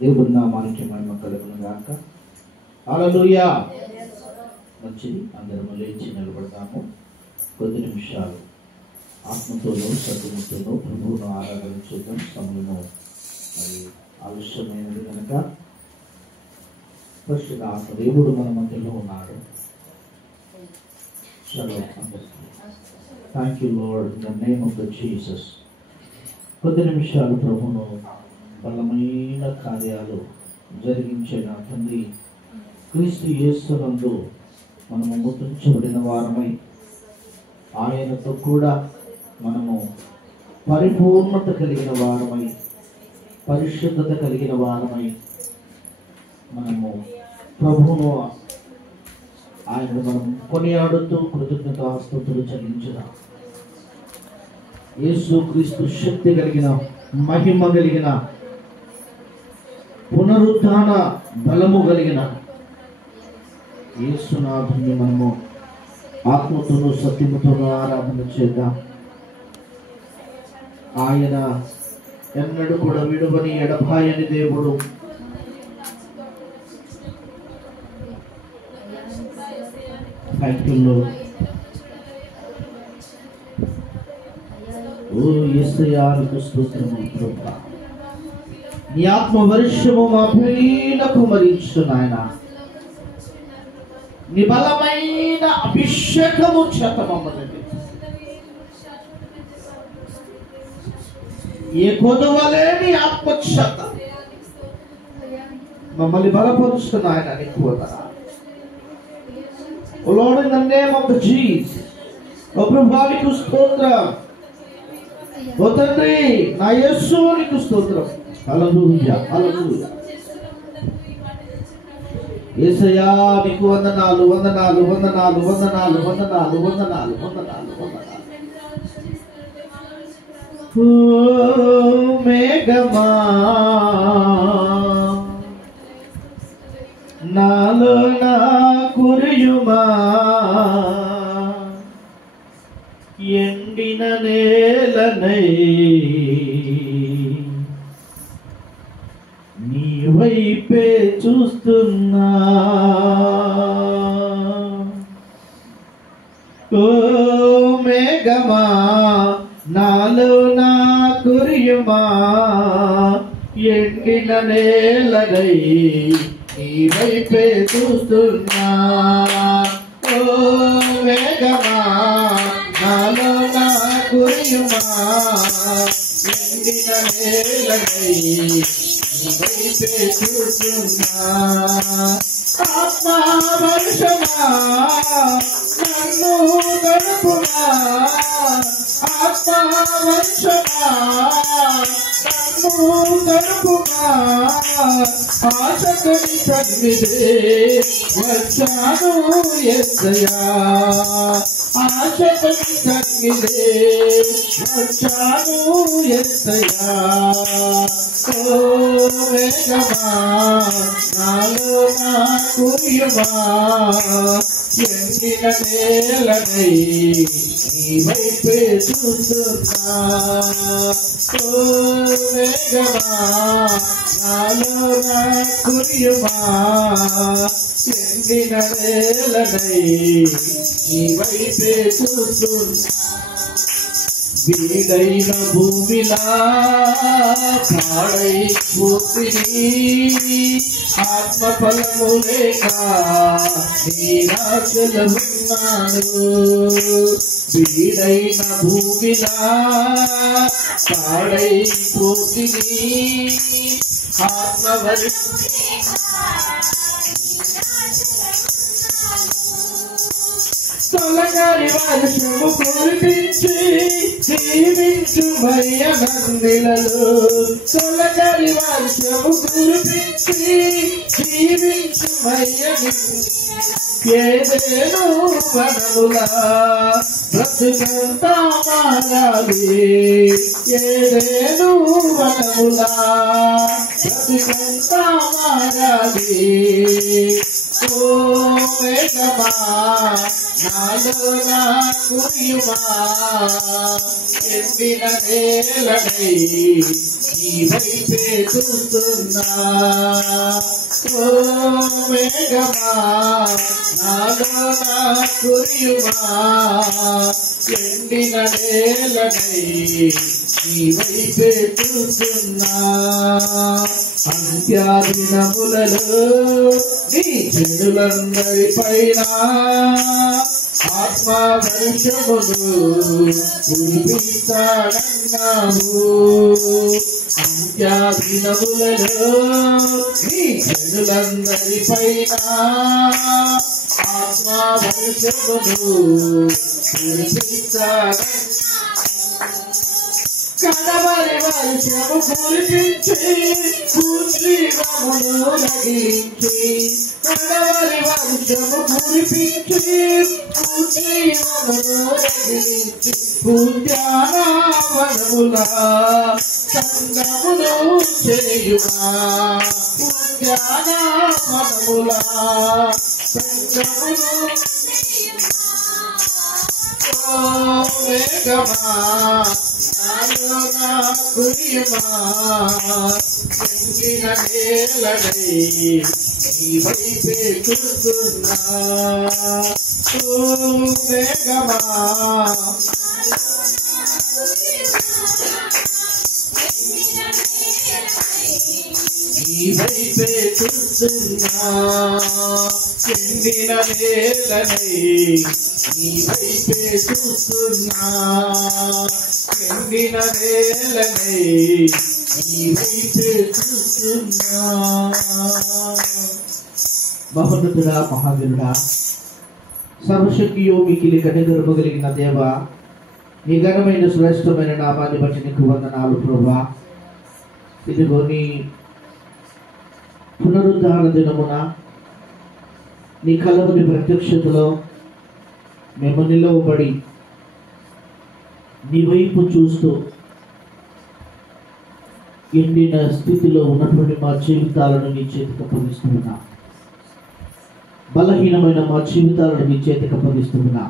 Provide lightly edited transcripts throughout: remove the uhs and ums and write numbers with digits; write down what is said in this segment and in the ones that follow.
దేవుని నామానికి మహిమ కలుగును గాక. హల్లెలూయా. మంచిది, అందరము లేచి నిలబడతాము. కొద్ది నిమిషాలు ఆత్మతోనూ సత్యముతోనూ ప్రభువును ఆరాధించుదాం. సమయము మరి ఆలస్యమైనది కనుక పరిశుద్ధ ఆత్మ దేవుడు మన మధ్యలో ఉన్నాడు. Thank you lord in the name of the Jesus. కొద్ది నిమిషాలు ప్రభువును బలమైన కార్యాలు జరిగించిన తండ్రి క్రీస్తు యేసునందు మనము ముద్రించబడిన వారమై ఆయనతో కూడా మనము పరిపూర్ణత కలిగిన వారమై పరిశుద్ధత కలిగిన వారమై మనము ప్రభువును ఆయనను మనం కొనియాడుతూ కృతజ్ఞతాస్తుతులు చెల్లించిన యేసు క్రీస్తు శక్తి కలిగిన మహిమ కలిగిన పునరుత్థాన బలము కలిగిన యేసునాథుని మనము ఆత్మతోనూ సత్యముతోనూ ఆరాధన చేద్దాం. ఆయన ఎన్నడూ కూడా విడువని ఎడబాయని దేవుడు. Thank you lord. ఓ యేసయ్యా నీకు స్తోత్రము ప్రభువా. నీ ఆత్మ వర్షము మా పైనకు మరించు నాయన. నీ బలమైన అభిషేకము చేత మమ్మల్ని ఏ కొదవలేని ఆత్మ చేత మమ్మల్ని బలపరుచు నాయన. నీకు వదరా O lord in the name of Jesus. ఓ ప్రభువా నీకు స్తోత్రం. ఓ తండ్రి నా యేసు నీకు స్తోత్రం. హల్లెలూయా హల్లెలూయా. యేసయ్యా నీకు వందనాలు వందనాలు వందనాలు వందనాలు వందనాలు వందనాలు వందనాలు వందనాలు. ఓ మేఘమా నాలో నా కురియుమా, ఎండిన నేలనై నీ వైపే చూస్తున్నా. ఓ మేఘమా నాలో నా కురియుమా, ఎండిన నేలనై నీ వైపే చూస్తున్నా. ఓ మేఘమా నాలో నా కురియుమా, ఎండిన నేలనై వైపే చూస్తున్నా ఆత్మ వర్షమా నన్ను నడుపునా ఆత్మ వర్షమా నన్ను నడుపునా ఆశకని తగ్గిదే వచ్చాను యేసయ్యా ఆశకని తగ్గిదే వచ్చాను యేసయ్యా ఓ వేగమా నాలో నా కురియుమా ఎండిన నేలనై నీ వైపే చూస్తున్నా ఓ వేగమా నాలో నా కురియుమా ఎండిన నేలనై నీ వైపే చూస్తున్నా వీడైన భూమిలా పాడై పూర్తిని ఆత్మఫలము లేక నిరాశలో ఉన్నాను వీడైన భూమిలా పాడై పూర్తిని ఆత్మఫలము తొలగరి వర్షము కురిపించి దీవించుమయ్య నందిలలో తొలగరి వర్షము కురిపించి దీవించుమయ్య ఏదేను వనములా బ్రతుకంతా మారాలి ఏదేను వనములా బ్రతుకంతా మారాలి ఓ వేగమా నాలో నా కురియుమా ఎండిన నేలనై నీ వైపే చూస్తున్నా ఓ వేగమా నాలో నా కురియుమా ఎండిన నేలనై నీ వైపే చూస్తున్నా అంత్యాదినములలో నీ చెడులందరి పైన ఆత్మ వర్షమును కురిపిస్తాడన్నావు అంత్యాదినములలో నీ చెడులందరి పైన ఆత్మ వర్షమును కురిపిస్తాడన్నావు కడవరి వర్షము కురిపించి ఉద్రీవమును రగిలించి కడవరి వర్షము కురిపించి ఉద్రీవమును రగిలించి ఉద్యానవనములా సంగమును చేయుమా ఉద్యానవనములా సంగమును వేగమా నాలో నా కురియుమా ఎండిన నేలనై నీ వైపే చూస్తున్నా ఓ వేగమా నీ వైపే చూస్తున్నా ఎండిన నేలనై నీ వైపే చూస్తున్నా ఎండిన నేలనై నీ వైపే చూస్తున్నా మహోన్నతుడా మహావీరుడా సర్వశక్తియో మికిలి కనికరము కలిగిన దేవ నీ ఘనమైన శ్రేష్టమైన నామాన్ని బట్టి నీకు వందనాలు ప్రభువా ఇదిగో నీ పునరుద్ధారణ దినమున నీ కలవని ప్రత్యక్షతలో మేము నిలవబడి నీ వైపు చూస్తూ ఎండిన స్థితిలో ఉన్నటువంటి మా జీవితాలను నీ చేతికి అప్పగిస్తున్నా బలహీనమైన మా జీవితాలను నీ చేతికి అప్పగిస్తున్నా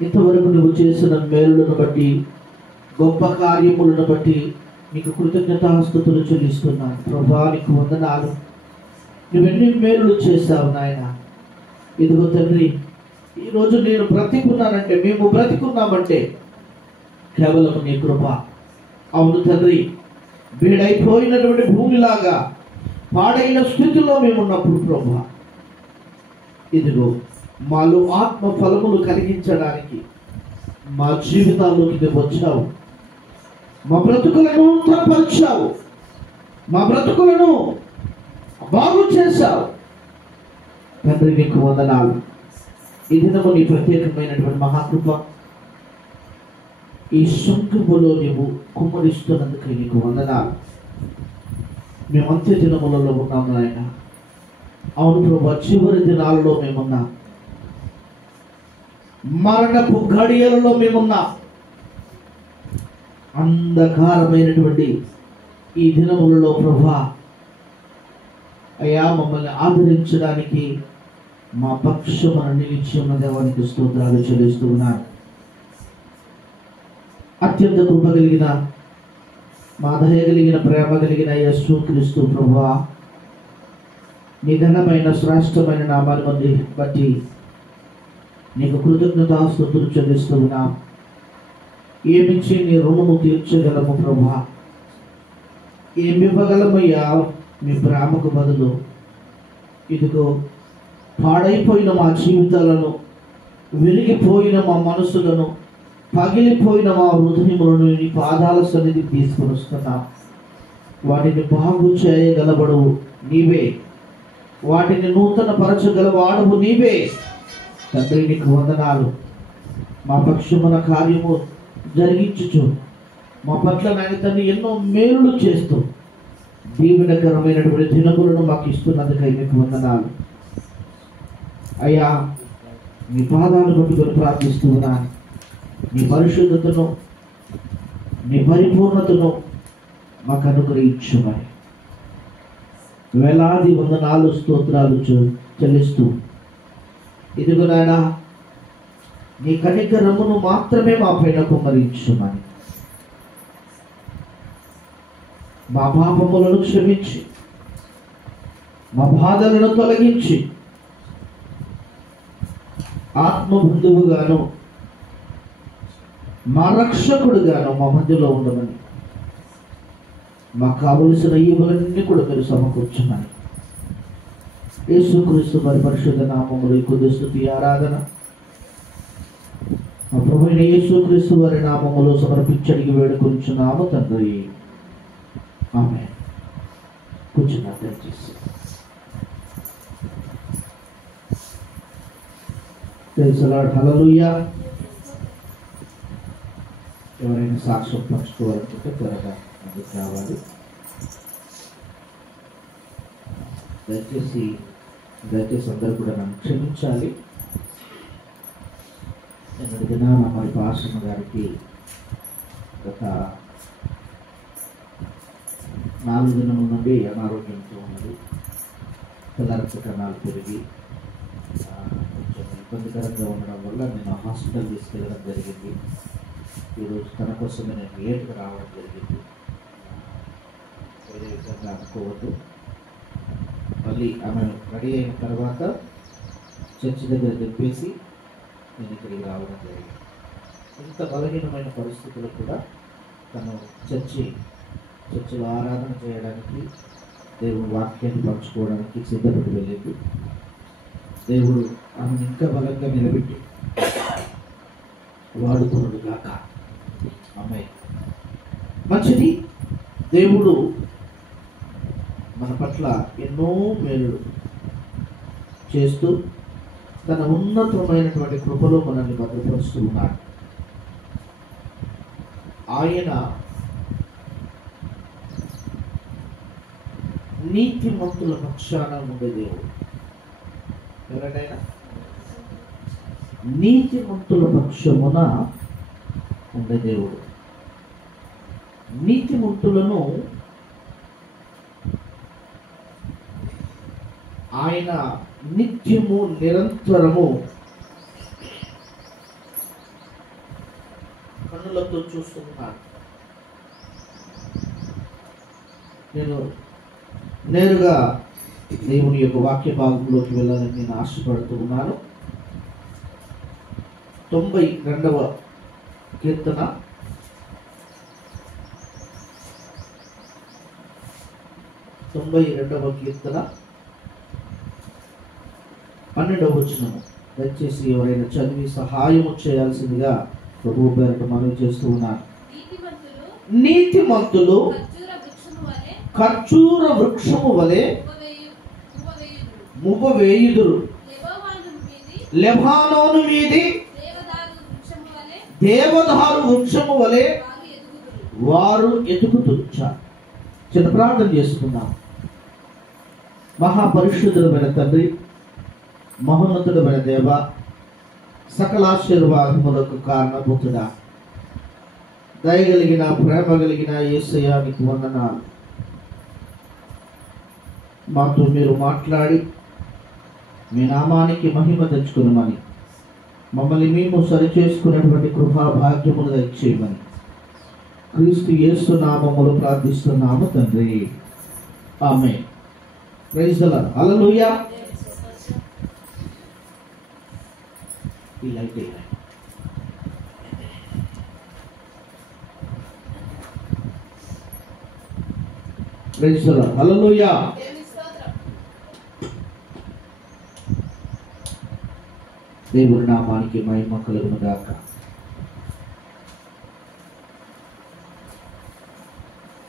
ఇంతవరకు నువ్వు చేసిన మేలులను బట్టి గొప్ప కార్యములను బట్టి నీకు కృతజ్ఞతాస్తుతులు చెల్లిస్తున్నాను ప్రభువా నీకు వందనాలు నువ్వెన్ని మేలులు చేశావు నాయన ఇదిగో తండ్రి ఈరోజు నేను బ్రతికున్నానంటే మేము బ్రతికున్నామంటే కేవలం నీ కృప అవును తండ్రి బీడైపోయినటువంటి భూమిలాగా పాడైన స్థితిలో మేము ఉన్నప్పుడు ప్రభువా ఇదిగో మాలో ఆత్మ ఫలములు కలిగించడానికి మా జీవితాల్లోకి నువ్వు వచ్చావు మా బ్రతుకులను తరపరిచావు మా బ్రతుకులను బాగు చేశావు తండ్రి. నీకు వందనాలు. ఈ దినము నీ ప్రత్యేకమైనటువంటి మహాకృప ఈ శంఖములో నీవు కుమ్మరిస్తున్నందుకు నీకు వందనాలు. మేము అంత్య దినములలో ఉన్నాము నాయన. అవును ప్రభా, చివరి దినాలలో మేమున్నా, మరణపు ఘడియలలో మేమున్నా. అంధకారమైనటువంటి ఈ దినములలో ప్రభా అయ్యా మమ్మల్ని ఆదరించడానికి మా పక్షమున నిలిచి ఉన్న దేవానికి స్తోత్రాలు చెల్లిస్తూ ఉన్నాను. అత్యంత కృప కలిగిన, మా దయ కలిగిన, ప్రేమ కలిగిన యేసుక్రీస్తు ప్రభువా, నీ ఘనమైన శ్రేష్టమైన నామాన్ని బట్టి నీకు కృతజ్ఞతాస్తుతులు చెల్లిస్తూ ఉన్నాం. ఏమిచ్చి నీ రుణము తీర్చగలము ప్రభువా? ఏమి ఇవ్వగలమయ్యా మీ ప్రేమకు బదులు? ఇదిగో పాడైపోయిన మా జీవితాలను, వెలిగిపోయిన మా మనసులను, పగిలిపోయిన మా హృదయములను నీ పాదాల సన్నిధికి తీసుకొని వస్తున్నా. వాటిని బాగు చేయగలబడవు నీవే, వాటిని నూతన పరచగలవాడవు నీవే తండ్రి. నీకు వందనాలు. మా పక్షమున కార్యము జరిగించుచు మా పట్ల నాయన తండ్రి ఎన్నో మేలులు చేస్తూ దీవెనకరమైనటువంటి దినములను మాకు ఇస్తున్నందుకై మీకు వందనాలు అయ్యా. మీ పాదాలు పట్టుకొని ప్రార్థిస్తూ ఉన్నాను. నీ పరిశుద్ధతను, నీ పరిపూర్ణతను మాకు అనుగ్రహించుమని వేలాది వందనాలు స్తోత్రాలు చెల్లిస్తూ, ఇదిగో నాయన నీ కనికరమును మాత్రమే మా పైన కుమ్మరించుమని, మా పాపములను క్షమించి, మా బాధలను తొలగించి, ఆత్మబంధువుగాను మా రక్షకుడుగాను మా మధ్యలో ఉండమని, మాకు కావలసిన ఈవులన్నీ కూడా మీరు సమకూర్చుమని యేసుక్రీస్తు వారి పరిశుద్ధ నామములో ఈ కొద్ది స్తుతి ఆరాధన మా ప్రభువైన యేసుక్రీస్తు వారి నామములో సమర్పించడికి వేడుకొంచున్నాము తండ్రి. ఆమేన్. కూర్చున్నా దయచేసి. Praise the lord. హల్లెలూయా. ఎవరైనా సాక్ష్యం పంచుకోవాలనుకుంటే త్వరగా అందుకు రావాలి. దయచేసి అందరూ కూడా నన్ను క్షమించాలి. నిన్నటి దినాన మరి పాస్టర్ గారికి గత 4 దినముల నుండి అనారోగ్యంతో ఉన్నది. పిల్లలకు కణాలు పెరిగి కొంచెం ఇబ్బందికరంగా ఉండడం వల్ల నేను హాస్పిటల్ తీసుకెళ్ళడం జరిగింది. ఈరోజు తన కోసమే నేను లేట్గా రావడం జరిగింది. వేరే విధంగా అనుకోవద్దు. మళ్ళీ ఆమె రెడీ అయిన తర్వాత చర్చి దగ్గర తెప్పేసి నేను ఇక్కడికి రావడం జరిగింది. ఇంత బలహీనమైన పరిస్థితులు కూడా తను చర్చిలో ఆరాధన చేయడానికి, దేవుడు వాక్యాన్ని పంచుకోవడానికి సిద్ధపడి వెళ్ళింది. దేవుడు ఆమెను ఇంకా బలంగా నిలబెట్టి వాడుకున్నాడు గాక. అమ్మాయి మంచిది. దేవుడు మన పట్ల ఎన్నో మేలు చేస్తూ తన ఉన్నతమైనటువంటి కృపలో మనల్ని భద్రపరుస్తూ ఉన్నాడు. ఆయన నీతిమంతుల పక్షాన ఉండే దేవుడు. ఎవరైనా నీతిమంతుల పక్షమున ఉండే దేవుడు. నీతిమంతులను ఆయన నిత్యము నిరంతరము కన్నులతో చూస్తున్నాడు. నేను నేరుగా దేవుని యొక్క వాక్య భాగంలోకి వెళ్ళాలని నేను ఆశపడుతూ ఉన్నాను. 92వ కీర్తన 12వ వచనము. దయచేసి ఎవరైనా చదివి సహాయము చేయాల్సిందిగా ప్రభువు పేరట మనవి చేస్తూ ఉన్నాను. నీతిమంతులు ఖర్జూర వృక్షము వలె మువ్వ వేయుదురు. లెబానోను మీది దేవదారు వృక్షము వలె వారు ఎదుగుతున్నారు. చిన్న ప్రార్థన చేసుకుందాం. మహాపరిశుద్ధుడైన తండ్రి, మహోన్నతుడైన దేవ, సకల ఆశీర్వాదములకు కారణభూతుడా, దయగలిగిన ప్రేమ కలిగిన యేసయ్యా నీకు వందనాలు. మాతో మీరు మాట్లాడి మీ నామానికి మహిమ తెచ్చుకునమని, మమ్మల్ని మేము సరిచేసుకునేటువంటి కృపా భాగ్యములు దయచేయమని క్రీస్తు యేసు నామములో ప్రార్థిస్తున్నాము తండ్రి. Amen. Praise the lord. Hallelujah. ఈ light praise the lord. Hallelujah. దేవుని నామానికి మహిమ కలుగును గాక.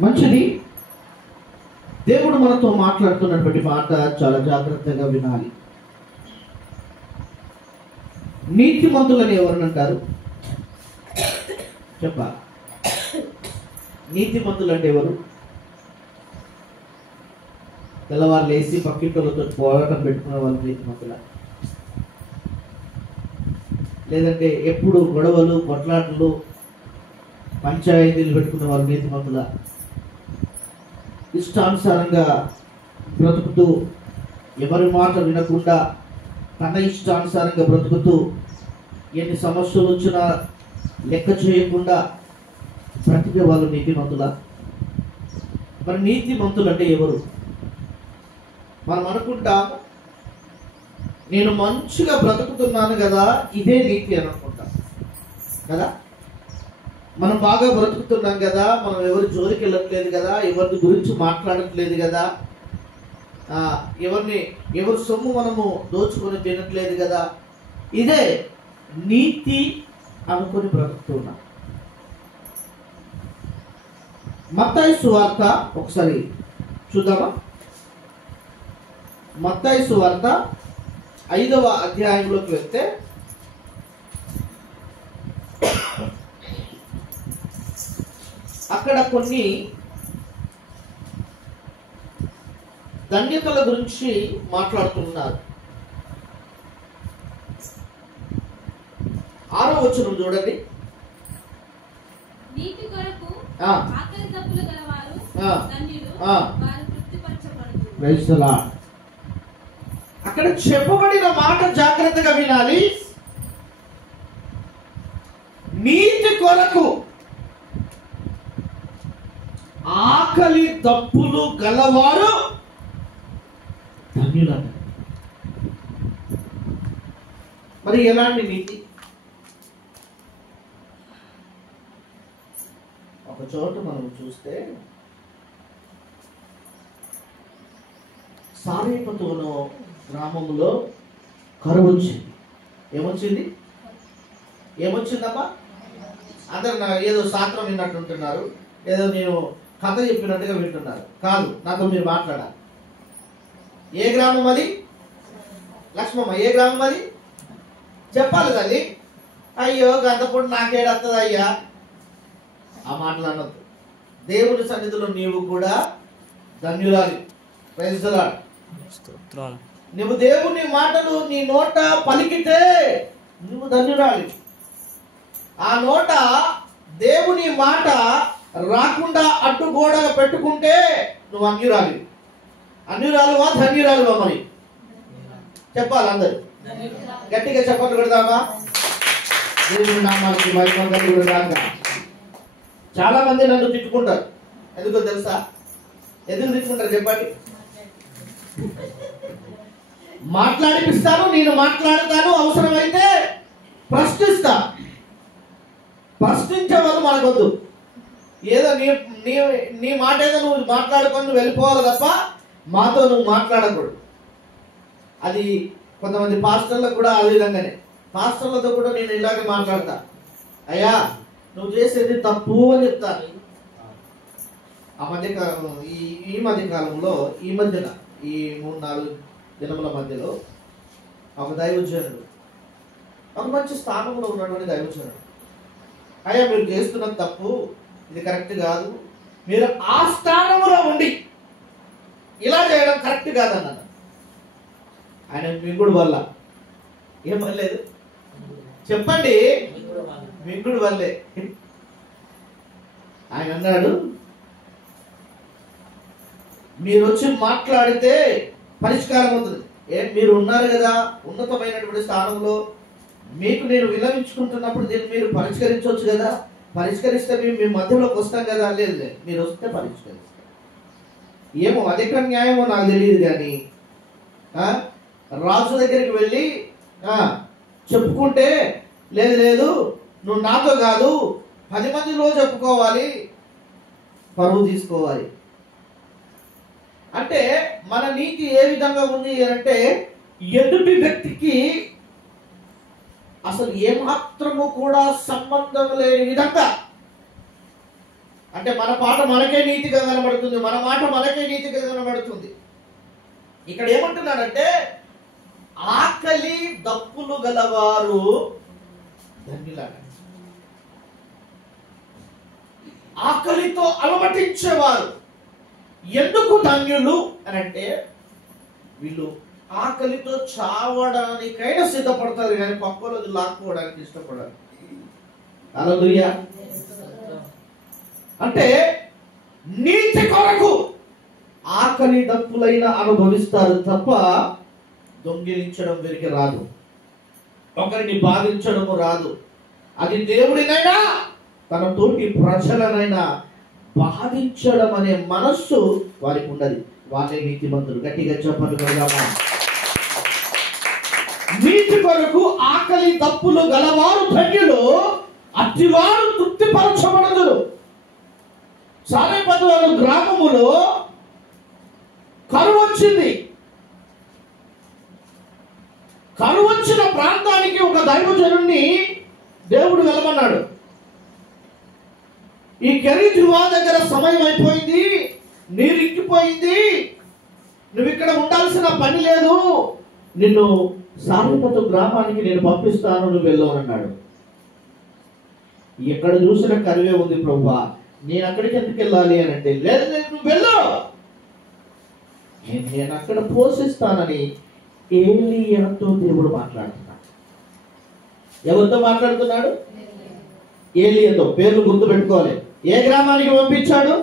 మంచిది. దేవుడు మనతో మాట్లాడుతున్నటువంటి మాట చాలా జాగ్రత్తగా వినాలి. నీతిమంతులని ఎవరినంటారు చెప్పాలి. నీతిమంతులు అంటే ఎవరు? తెల్లవారు లేచి పక్కింటోళ్ళతో పోరాటం పెట్టుకునే వాళ్ళు నీతిమంతుల? లేదంటే ఎప్పుడు గొడవలు కొట్లాటలు పంచాయతీలు పెట్టుకునే వాళ్ళు నీతిమంతుల? ఇష్టానుసారంగా బ్రతుకుతూ ఎవరి మాట వినకుండా తన ఇష్టానుసారంగా బ్రతుకుతూ ఎన్ని సమస్యలు వచ్చినా లెక్క చేయకుండా బ్రతికే వాళ్ళు నీతిమంతుల? మరి నీతిమంతులు అంటే ఎవరు? మనం అనుకుంటాం నేను మంచిగా బ్రతుకుతున్నాను కదా, ఇదే నీతి అని అనుకుంటాం కదా. మనం బాగా బ్రతుకుతున్నాం కదా, మనం ఎవరి జోలికి వెళ్ళట్లేదు కదా, ఎవరి గురించి మాట్లాడట్లేదు కదా, ఎవరి సొమ్ము మనము దోచుకొని తినట్లేదు కదా, ఇదే నీతి అనుకొని బ్రతుకుతున్నాం. మత్తయి సువార్త ఒకసారి చూద్దామా? మత్తయి సువార్త 5వ అధ్యాయంలోకి వెళ్తే అక్కడ కొన్ని ధన్యతల గురించి మాట్లాడుతున్నారు. 6వ వచనం చూడండి. నీతి కొరకు ఆకలి దప్పులు గలవారు ధన్యులు, వారు తృప్తిపరచబడుదురు. Praise the lord. అక్కడ చెప్పబడిన మాట జాగ్రత్తగా వినాలి. నీతి కొరకు ఆకలి దప్పులు గలవారు ధన్యులంట. మరి ఎలాంటి నీతి? ఒక చోట మనం చూస్తే సారీపతోను గ్రామంలో కరువు వచ్చింది. ఏమొచ్చిందమ్మా? అందరు ఏదో శాస్త్రం విన్నట్టుంటున్నారు, ఏదో నేను కథ చెప్పినట్టుగా వింటున్నారు. కాదు, నాతో మీరు మాట్లాడాలి. ఏ గ్రామం అది? లక్ష్మమ్మ, ఏ గ్రామం అది చెప్పాలి తల్లి. అయ్యో గంతపూడి నాకేడత్తది అయ్యా, ఆ మాటలు అనొద్దు. దేవుడి సన్నిధిలో నీవు కూడా ధన్యురాలి. Praise the lord. నువ్వు దేవుని మాటలు నీ నోట పలికితే నువ్వు ధన్యురాలి. ఆ నోట దేవుని మాట రాకుండా అడ్డుగోడగా పెట్టుకుంటే నువ్వు అన్యురాలి. అన్యురాలువా ధన్యురాలువా? మరి చెప్పాలి అందరు గట్టిగా చెప్పట్లు పెడదామా? దేవుని నామానికి మహిమ కలుగును గాక. చాలా మంది నన్ను తిట్టుకుంటారు. ఎందుకో తెలుసా? ఎందుకు తిట్టుకుంటారు చెప్పండి? మాట్లాడిపిస్తాను, నేను మాట్లాడతాను, అవసరమైతే ప్రశ్నిస్తా. ప్రశ్నించే వాళ్ళు మనకొద్దు. ఏదో నీ మాట ఏదో నువ్వు మాట్లాడుకొని నువ్వు వెళ్ళిపోవాలి తప్ప మాతో నువ్వు మాట్లాడకూడదు. అది కొంతమంది పాస్టర్లకు కూడా ఆ విధంగానే. పాస్టర్లతో కూడా నేను ఇలాగే మాట్లాడతా. అయ్యా నువ్వు చేసేది తప్పు అని చెప్తాను. ఆ మధ్యకాలం ఈ మధ్య కాలంలో ఈ మధ్యన ఈ 3-4 దినముల మధ్యలో ఒక దైవజనుడు, ఒక మంచి స్థానంలో ఉన్నటువంటి దైవజనుడు, అయ్యా మీరు చేస్తున్నది తప్పు, ఇది కరెక్ట్ కాదు, మీరు ఆ స్థానంలో ఉండి ఇలా చేయడం కరెక్ట్ కాదన్నాడు. ఆయన మింగుడు వల్ల ఏమనలేదు చెప్పండి, మింగుడు వల్లే. ఆయన అన్నాడు, మీరు వచ్చి మాట్లాడితే పరిష్కారం అవుతుంది. మీరు ఉన్నారు కదా ఉన్నతమైనటువంటి స్థానంలో, మీకు నేను విన్నవించుకుంటున్నప్పుడు దీన్ని మీరు పరిష్కరించవచ్చు కదా, పరిష్కరిస్తే మేము మధ్యలోకి వస్తాం కదా. లేదు, మీరు వస్తే పరిష్కరిస్తాం. ఏమో అది ఎక్కడ న్యాయమో నాకు తెలియదు, కానీ రాజు దగ్గరికి వెళ్ళి చెప్పుకుంటే లేదు లేదు నువ్వు నాతో కాదు 10 మందిలో చెప్పుకోవాలి, పరువు తీసుకోవాలి. అంటే మన నీతి ఏ విధంగా ఉంది అంటే, ఎదుటి వ్యక్తికి అసలు ఏమాత్రము కూడా సంబంధం లేని విధంగా, అంటే మన పాట మనకే నీతిగా కనబడుతుంది, మన మాట మనకే నీతిగా కనబడుతుంది. ఇక్కడ ఏమంటున్నాడంటే, ఆకలి దప్పులు గలవారు ధన్యులారా, ఆకలితో అలమటించేవారు ఎందుకు ధన్యులు అని అంటే, వీళ్ళు ఆకలితో చావడానికైనా సిద్ధపడతారు కానీ పక్కలో లాక్కోవడానికి ఇష్టపడారు. హల్లెలూయా. అంటే నీతి కొరకు ఆకలి దప్పులైన అనుభవిస్తారు తప్ప దొంగిలించడం వీరికి రాదు, ఒకరిని బాధించడము రాదు. అది దేవుడినైనా తన తోటి ప్రజలనైనా బాధించడం అనే మనస్సు వారికి ఉండదు. వాళ్ళే నీతిమంతులు. గట్టిగా చెప్పండి కొడదామా. నీతి కొరకు ఆకలి దప్పులు గలవారు ధన్యులు, అట్టివారు తృప్తిపరచబడదురు. సారెపతు అను గ్రామములో కరువు వచ్చింది. కరువు వచ్చిన ప్రాంతానికి ఒక దైవజనుణ్ణి దేవుడు వెళ్ళమన్నాడు. ఈ కెరీతువా దగ్గర సమయం అయిపోయింది, నీరు ఇంకిపోయింది, నువ్వు ఇక్కడ ఉండాల్సిన పని లేదు, నిన్ను సారెపతు గ్రామానికి నేను పంపిస్తాను, నువ్వు వెళ్ళవన్నాడు. ఎక్కడ చూసిన కరువే ఉంది ప్రభువా, నేను అక్కడికి ఎందుకు వెళ్ళాలి అని అంటే, లేదు నువ్వు వెళ్ళు, నేను అక్కడ పోషిస్తానని ఏలీయాతో దేవుడు మాట్లాడుతున్నాడు. ఎవరితో మాట్లాడుతున్నాడు? ఏలీయాతో. పేర్లు గుర్తు పెట్టుకోవాలి. ఏ గ్రామానికి పంపించాడు?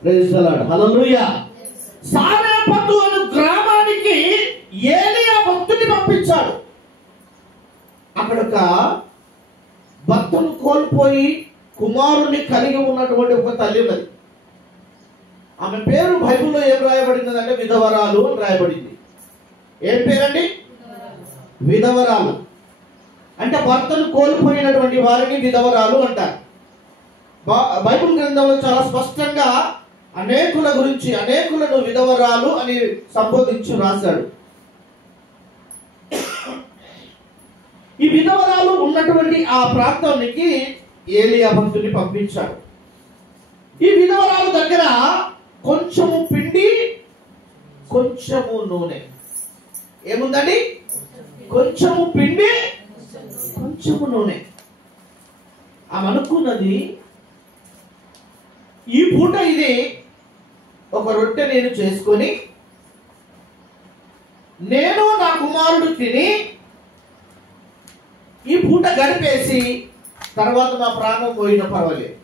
Praise the lord. Hallelujah. Sarepathu అను గ్రామానికి ఏలీయా భక్తుని పంపించాడు. అక్కడ ఒక భర్తను కోల్పోయి కుమారుని కలిగి ఉన్నటువంటి ఒక తల్లి ఉన్నది. ఆమె పేరు బైబిల్లో ఏం రాయబడింది అంటే విధవరాలు అని రాయబడింది. ఏం పేరండి? విధవరాలు. అంటే భర్తను కోల్పోయినటువంటి వారిని విధవరాలు అంటారు. బైబిల్ గ్రంథంలో చాలా స్పష్టంగా అనేకుల గురించి, అనేకులను విధవరాలు అని సంబోధించి రాశాడు. ఈ విధవరాలు ఉన్నటువంటి ఆ ప్రాంతానికి ఏలీయా భక్తుని పంపించాడు. ఈ విధవరాలు దగ్గర కొంచెము పిండి, కొంచెము నూనె. ఏముందండి? కొంచెము పిండి, కొంచెము నూనె. ఆమె అనుకున్నది, ఈ పూట ఇది ఒక రొట్టె నేను చేసుకొని నేను నా కుమారుడు తిని ఈ పూట గడిపేసి తర్వాత నా ప్రాణం పోయినా పర్వాలేదు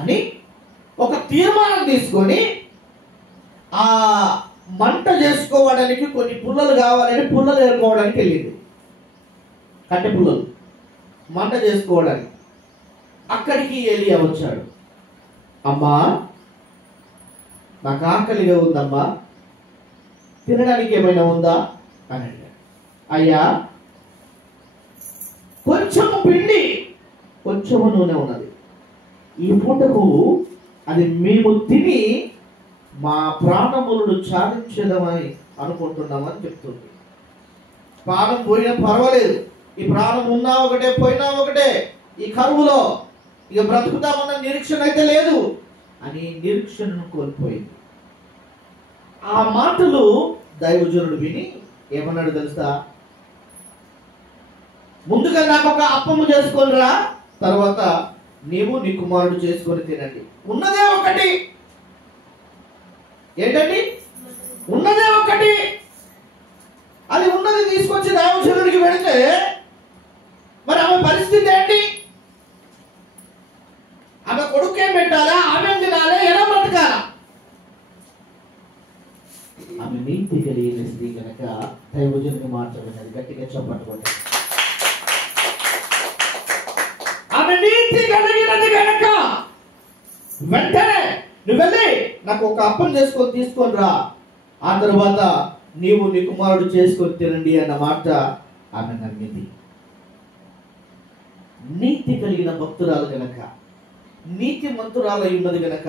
అని ఒక తీర్మానం తీసుకొని ఆ మంట చేసుకోవడానికి కొన్ని పుల్లలు కావాలని పుల్లలు ఏరుకోవడానికి వెళ్ళింది. కట్టె పుల్లలు మంట చేసుకోవడానికి. అక్కడికి ఏలీయా వచ్చాడు. అమ్మా, నాకు ఆకలిగా ఉందమ్మా, తినడానికి ఏమైనా ఉందా అని అడిగాడు. అయ్యా, కొంచెము పిండి, కొంచెము నూనె ఉన్నది, ఈ పూటకు అది మేము తిని మా ప్రాణములను చాలించదమని అనుకుంటున్నామని చెప్తుంది. ప్రాణం పోయినా పర్వాలేదు, ఈ ప్రాణం ఉన్నా ఒకటే పోయినా ఒకటే, ఈ కరువులో ఇక బ్రతుకుతామన్న నిరీక్షణ అయితే లేదు అని నిరీక్షణను కోల్పోయింది. ఆ మాటలు దైవజనుడు విని ఏమన్నాడు తెలుసా? ముందుగా నాకు ఒక అప్పము చేసుకొనిరా, తర్వాత నీవు నీ కుమారుడు చేసుకొని తినండి. ఉన్నదే ఒకటి. ఏంటండి? ఉన్నదే ఒకటి. అది ఉన్నది తీసుకొచ్చి దైవజనుడికి పెడితే మరి ఆమె పరిస్థితి ఏంటి? ఆమె కొడుకేం పెట్టాలా? ఆమె తినాలా? ఎలా బ్రతకాలా? ఆమె నీతి కలిగిన స్త్రీ కనుక దైవజనుని మాట విన్నది. గట్టిగా చెప్పట్టుకోండి. ఆమె నీతి కలిగినది కనుక వెంటనే నువ్వు వెళ్ళి నాకు ఒక అప్పం చేసుకొని తీసుకొని రా, ఆ తర్వాత నీవు నీ కుమారుడు చేసుకొని తినండి అన్న మాట ఆమె నమ్మింది. నీతి కలిగిన భక్తురాలు గనక, నీతి మంతురాలై ఉన్నది గనక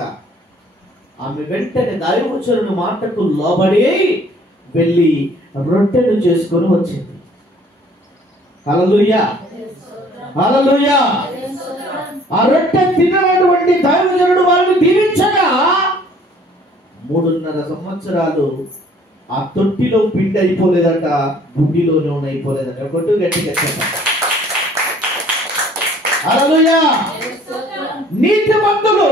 ఆమె వెంటనే దైవజనుని మాటకు లోబడి వెళ్ళి రొట్టెను చేసుకొని వచ్చింది. హల్లెలూయా, హల్లెలూయా. ఆ రొట్టె తిననటువంటి దైవజనుడు వారిని దీవించగా 3.5 సంవత్సరాలు ఆ తొట్టిలో పిండి అయిపోలేదట, గుడ్డిలో నూనె అయిపోలేదట. కొట్టు గట్టిగా చెప్పండి. హల్లెలూయా. నీతిమంతులు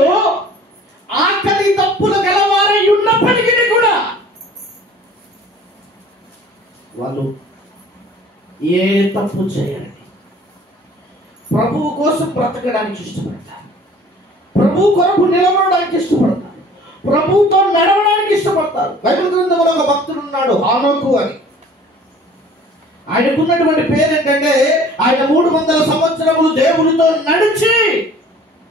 ఆకలి తప్పులు గలవారై ఉన్నప్పటికీ కూడా వాళ్ళు ఏ తప్పు చేయాలని ప్రభువు కోసం బ్రతకడానికి ఇష్టపడతారు, ప్రభువు కొరకు నిలబడడానికి ఇష్టపడతారు, ప్రభువుతో నడవడానికి ఇష్టపడతారు. బైబిల్ గ్రంథంలో ఒక భక్తుడు ఉన్నాడు, హానోకు అని. ఆయనకున్నటువంటి పేరు ఏంటంటే ఆయన 300 సంవత్సరములు దేవునితో నడిచి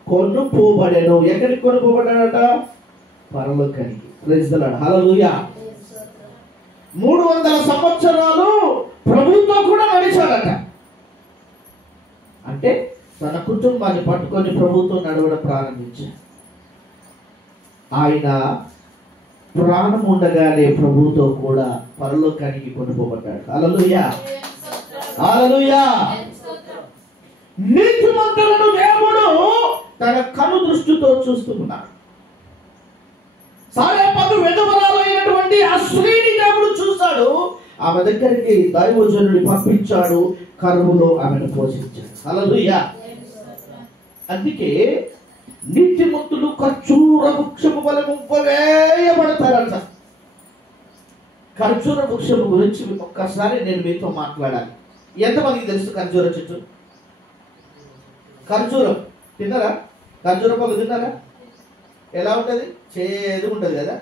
కొనుపోబడాడు. ఎక్కడికి కొనుపోబడ్డాడట? పరలోకానికి. Praise the lord. హల్లెలూయా. 300 సంవత్సరాలు ప్రభువుతో కూడా నడిచాడట. అంటే తన కుటుంబాన్ని పట్టుకొని ప్రభువుతో నడవడం ప్రారంభించాడు. ఆయన ప్రాణం ఉండగానే ప్రభువుతో కూడా పరలోకానికి కొనుపోబడ్డాడు. హల్లెలూయా, హల్లెలూయా. నీతిమంతులను దేవుడు తన కను దృష్టితో చూస్తున్నాడు. సారేపదు విధవరాలైనటువంటి ఆ స్త్రీని దేవుడు చూశాడు. ఆమె దగ్గరికి దైవజనుడిని పంపించాడు, కరువులో ఆమెను పోషించాడు. హల్లెలూయా. అందుకే నీతిమంతులు ఖర్జూర వృక్షము వలె వేయబడతారంట. ఖర్జూర వృక్షము గురించి ఒక్కసారి నేను మీతో మాట్లాడాలి. ఎంతమందికి తెలుసు ఖర్జూర చెట్టు? ఖర్జూరం తిన్నారా? ఖర్జూర పళ్ళు తిన్నారా? ఎలా ఉంటుంది? చేదుగా ఉంటుంది కదా?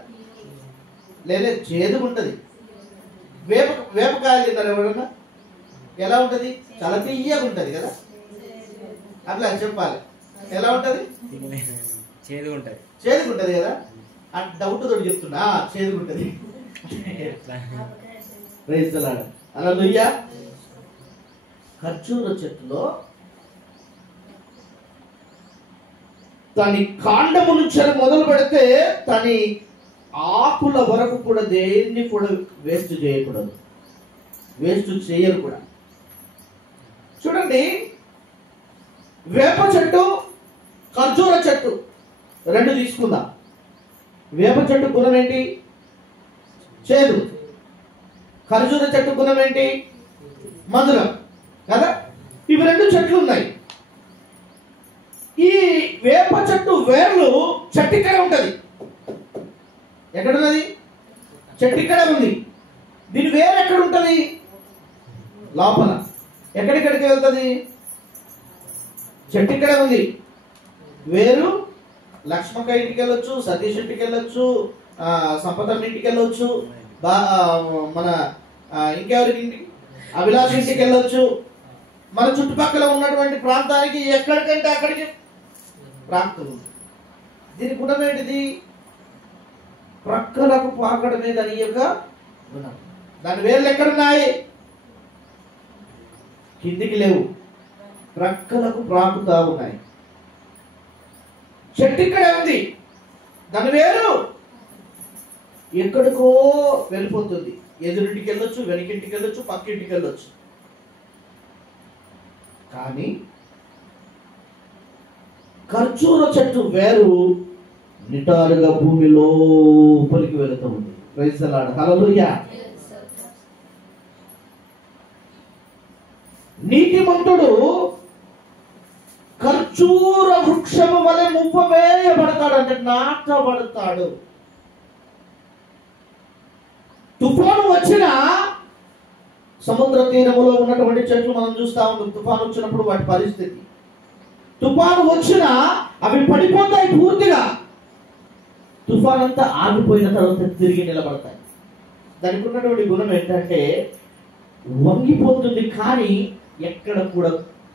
లేదా చేదుగా ఉంటుంది. వేపకాయలు తిన్నారా ఎవరన్నా? ఎలా ఉంటుంది? చాలా తీయగా ఉంటుంది కదా? అట్లా చెప్పాలి. ఎలా ఉంటది? చేదుగా ఉంటది. చేదుగా ఉంటది కదా? ఆ డౌట్ తోటి చెప్తున్నా, చేదుగా ఉంటది. Praise the lord. హల్లెలూయా. ఖర్జూర చెట్టులో దాని కాండము నుంచి మొదలు పెడితే దాని ఆకుల వరకు కూడా దేన్ని కూడా వేస్ట్ చేయకూడదు, వేస్ట్ చేయరు కూడా. చూడండి, వేప చెట్టు, ఖర్జూర చెట్టు రెండు తీసుకుందాం. వేప చెట్టు గుణం ఏంటి? చేదు. ఖర్జూర చెట్టు గుణం ఏంటి? మధురం కదా? ఇవి రెండు చెట్లు ఉన్నాయి. ఈ వేప చెట్టు వేర్లు చెట్టు ఇక్కడ ఉంటది. ఎక్కడున్నది? చెట్టు ఇక్కడ ఉంది. దీని వేరు ఎక్కడ ఉంటది? లోపల. ఎక్కడికి వెళ్తుంది? చెట్టు ఇక్కడ ఉంది. వేరు లక్ష్మక్క ఇంటికి వెళ్ళొచ్చు, సతీష్ ఇంటికి వెళ్ళొచ్చు, సంపదమ్మ ఇంటికి వెళ్ళొచ్చు, మన ఇంకెవరికి ఇంటికి, అభిలాష్ ఇంటికి వెళ్ళొచ్చు. మన చుట్టుపక్కల ఉన్నటువంటి ప్రాంతానికి ఎక్కడికంటే అక్కడికి ప్రాంతం ఉంది. దీని గుణం ఏంటిది? ప్రక్కలకు పాకడమే దాని యొక్క గుణం. దాని వేర్లు ఎక్కడున్నాయి? కిందికి లేవు, ప్రక్కలకు ప్రాకుతా ఉన్నాయి. చెట్టు ఇక్కడే ఉంది, దాని వేరు ఎక్కడికో వెళ్ళిపోతుంది. ఎదురింటికి వెళ్ళొచ్చు, వెనకింటికి వెళ్ళొచ్చు, పక్కింటికి వెళ్ళొచ్చు. కానీ ఖర్జూర చెట్టు వేరు నిటారుగా భూమి లోపలికి వెళుతూ ఉంది. ప్రైజ్ ది లార్డ్, హల్లెలూయా. నీతిమంతుడు ఖర్జూర వృక్షము వలె ముప్పవేయబడతాడు, అంటే నాటబడతాడు. తుఫాను వచ్చిన సముద్ర తీరములో ఉన్నటువంటి చెట్లు మనం చూస్తా ఉంటాం. తుఫాను వచ్చినప్పుడు వాటి పరిస్థితి, తుఫాను వచ్చినా అవి పడిపోతాయి పూర్తిగా. తుఫాన్ అంతా ఆగిపోయిన తర్వాత తిరిగి నిలబడతాయి. దానికి ఉన్నటువంటి గుణం ఏంటంటే వంగిపోతుంది కానీ ఎక్కడ కూడా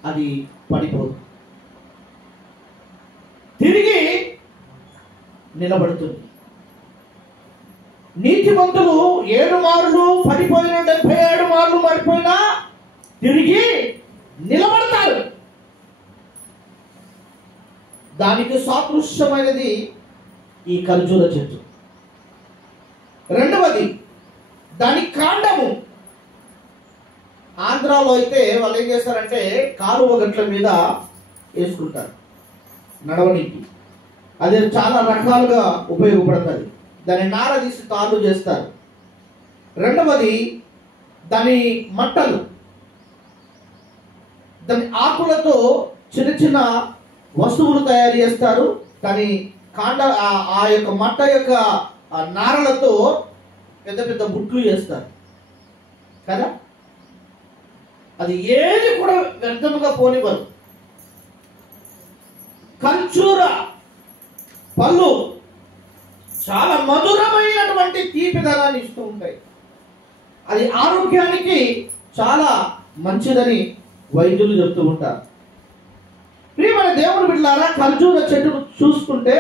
అది పడిపోదు, తిరిగి నిలబడుతుంది. నీతిమంతులు 7 మార్లు పడిపోయిన 77 మార్లు పడిపోయినా తిరిగి నిలబడతారు. దానికి సాదృశ్యమైనది ఈ ఖర్జూర చెట్టు. రెండవది దాని కాండము. ఆంధ్రాలో అయితే వాళ్ళు ఏం చేస్తారంటే కాలువ గట్ల మీద వేసుకుంటారు నడవడానికి. అది చాలా రకాలుగా ఉపయోగపడుతుంది. దాని నార తీసి తాళ్ళు చేస్తారు. రెండవది దాని మట్టలు, దాని ఆకులతో చిన్న చిన్న వస్తువులు తయారు చేస్తారు. దాని కాండ ఆ యొక్క మట్ట యొక్క నారలతో పెద్ద పెద్ద బుట్లు చేస్తారు కదా. అది ఏది కూడా వ్యర్థముగా పోనివ్వరు. ఖర్జూర పళ్ళు చాలా మధురమైనటువంటి తీపిదనాన్ని ఇస్తూ ఉంటాయి. అది ఆరోగ్యానికి చాలా మంచిదని వైద్యులు చెప్తూ ఉంటారు. ప్రియమైన దేవుని బిడ్డలారా, ఖర్జూర చెట్టును చూసుకుంటే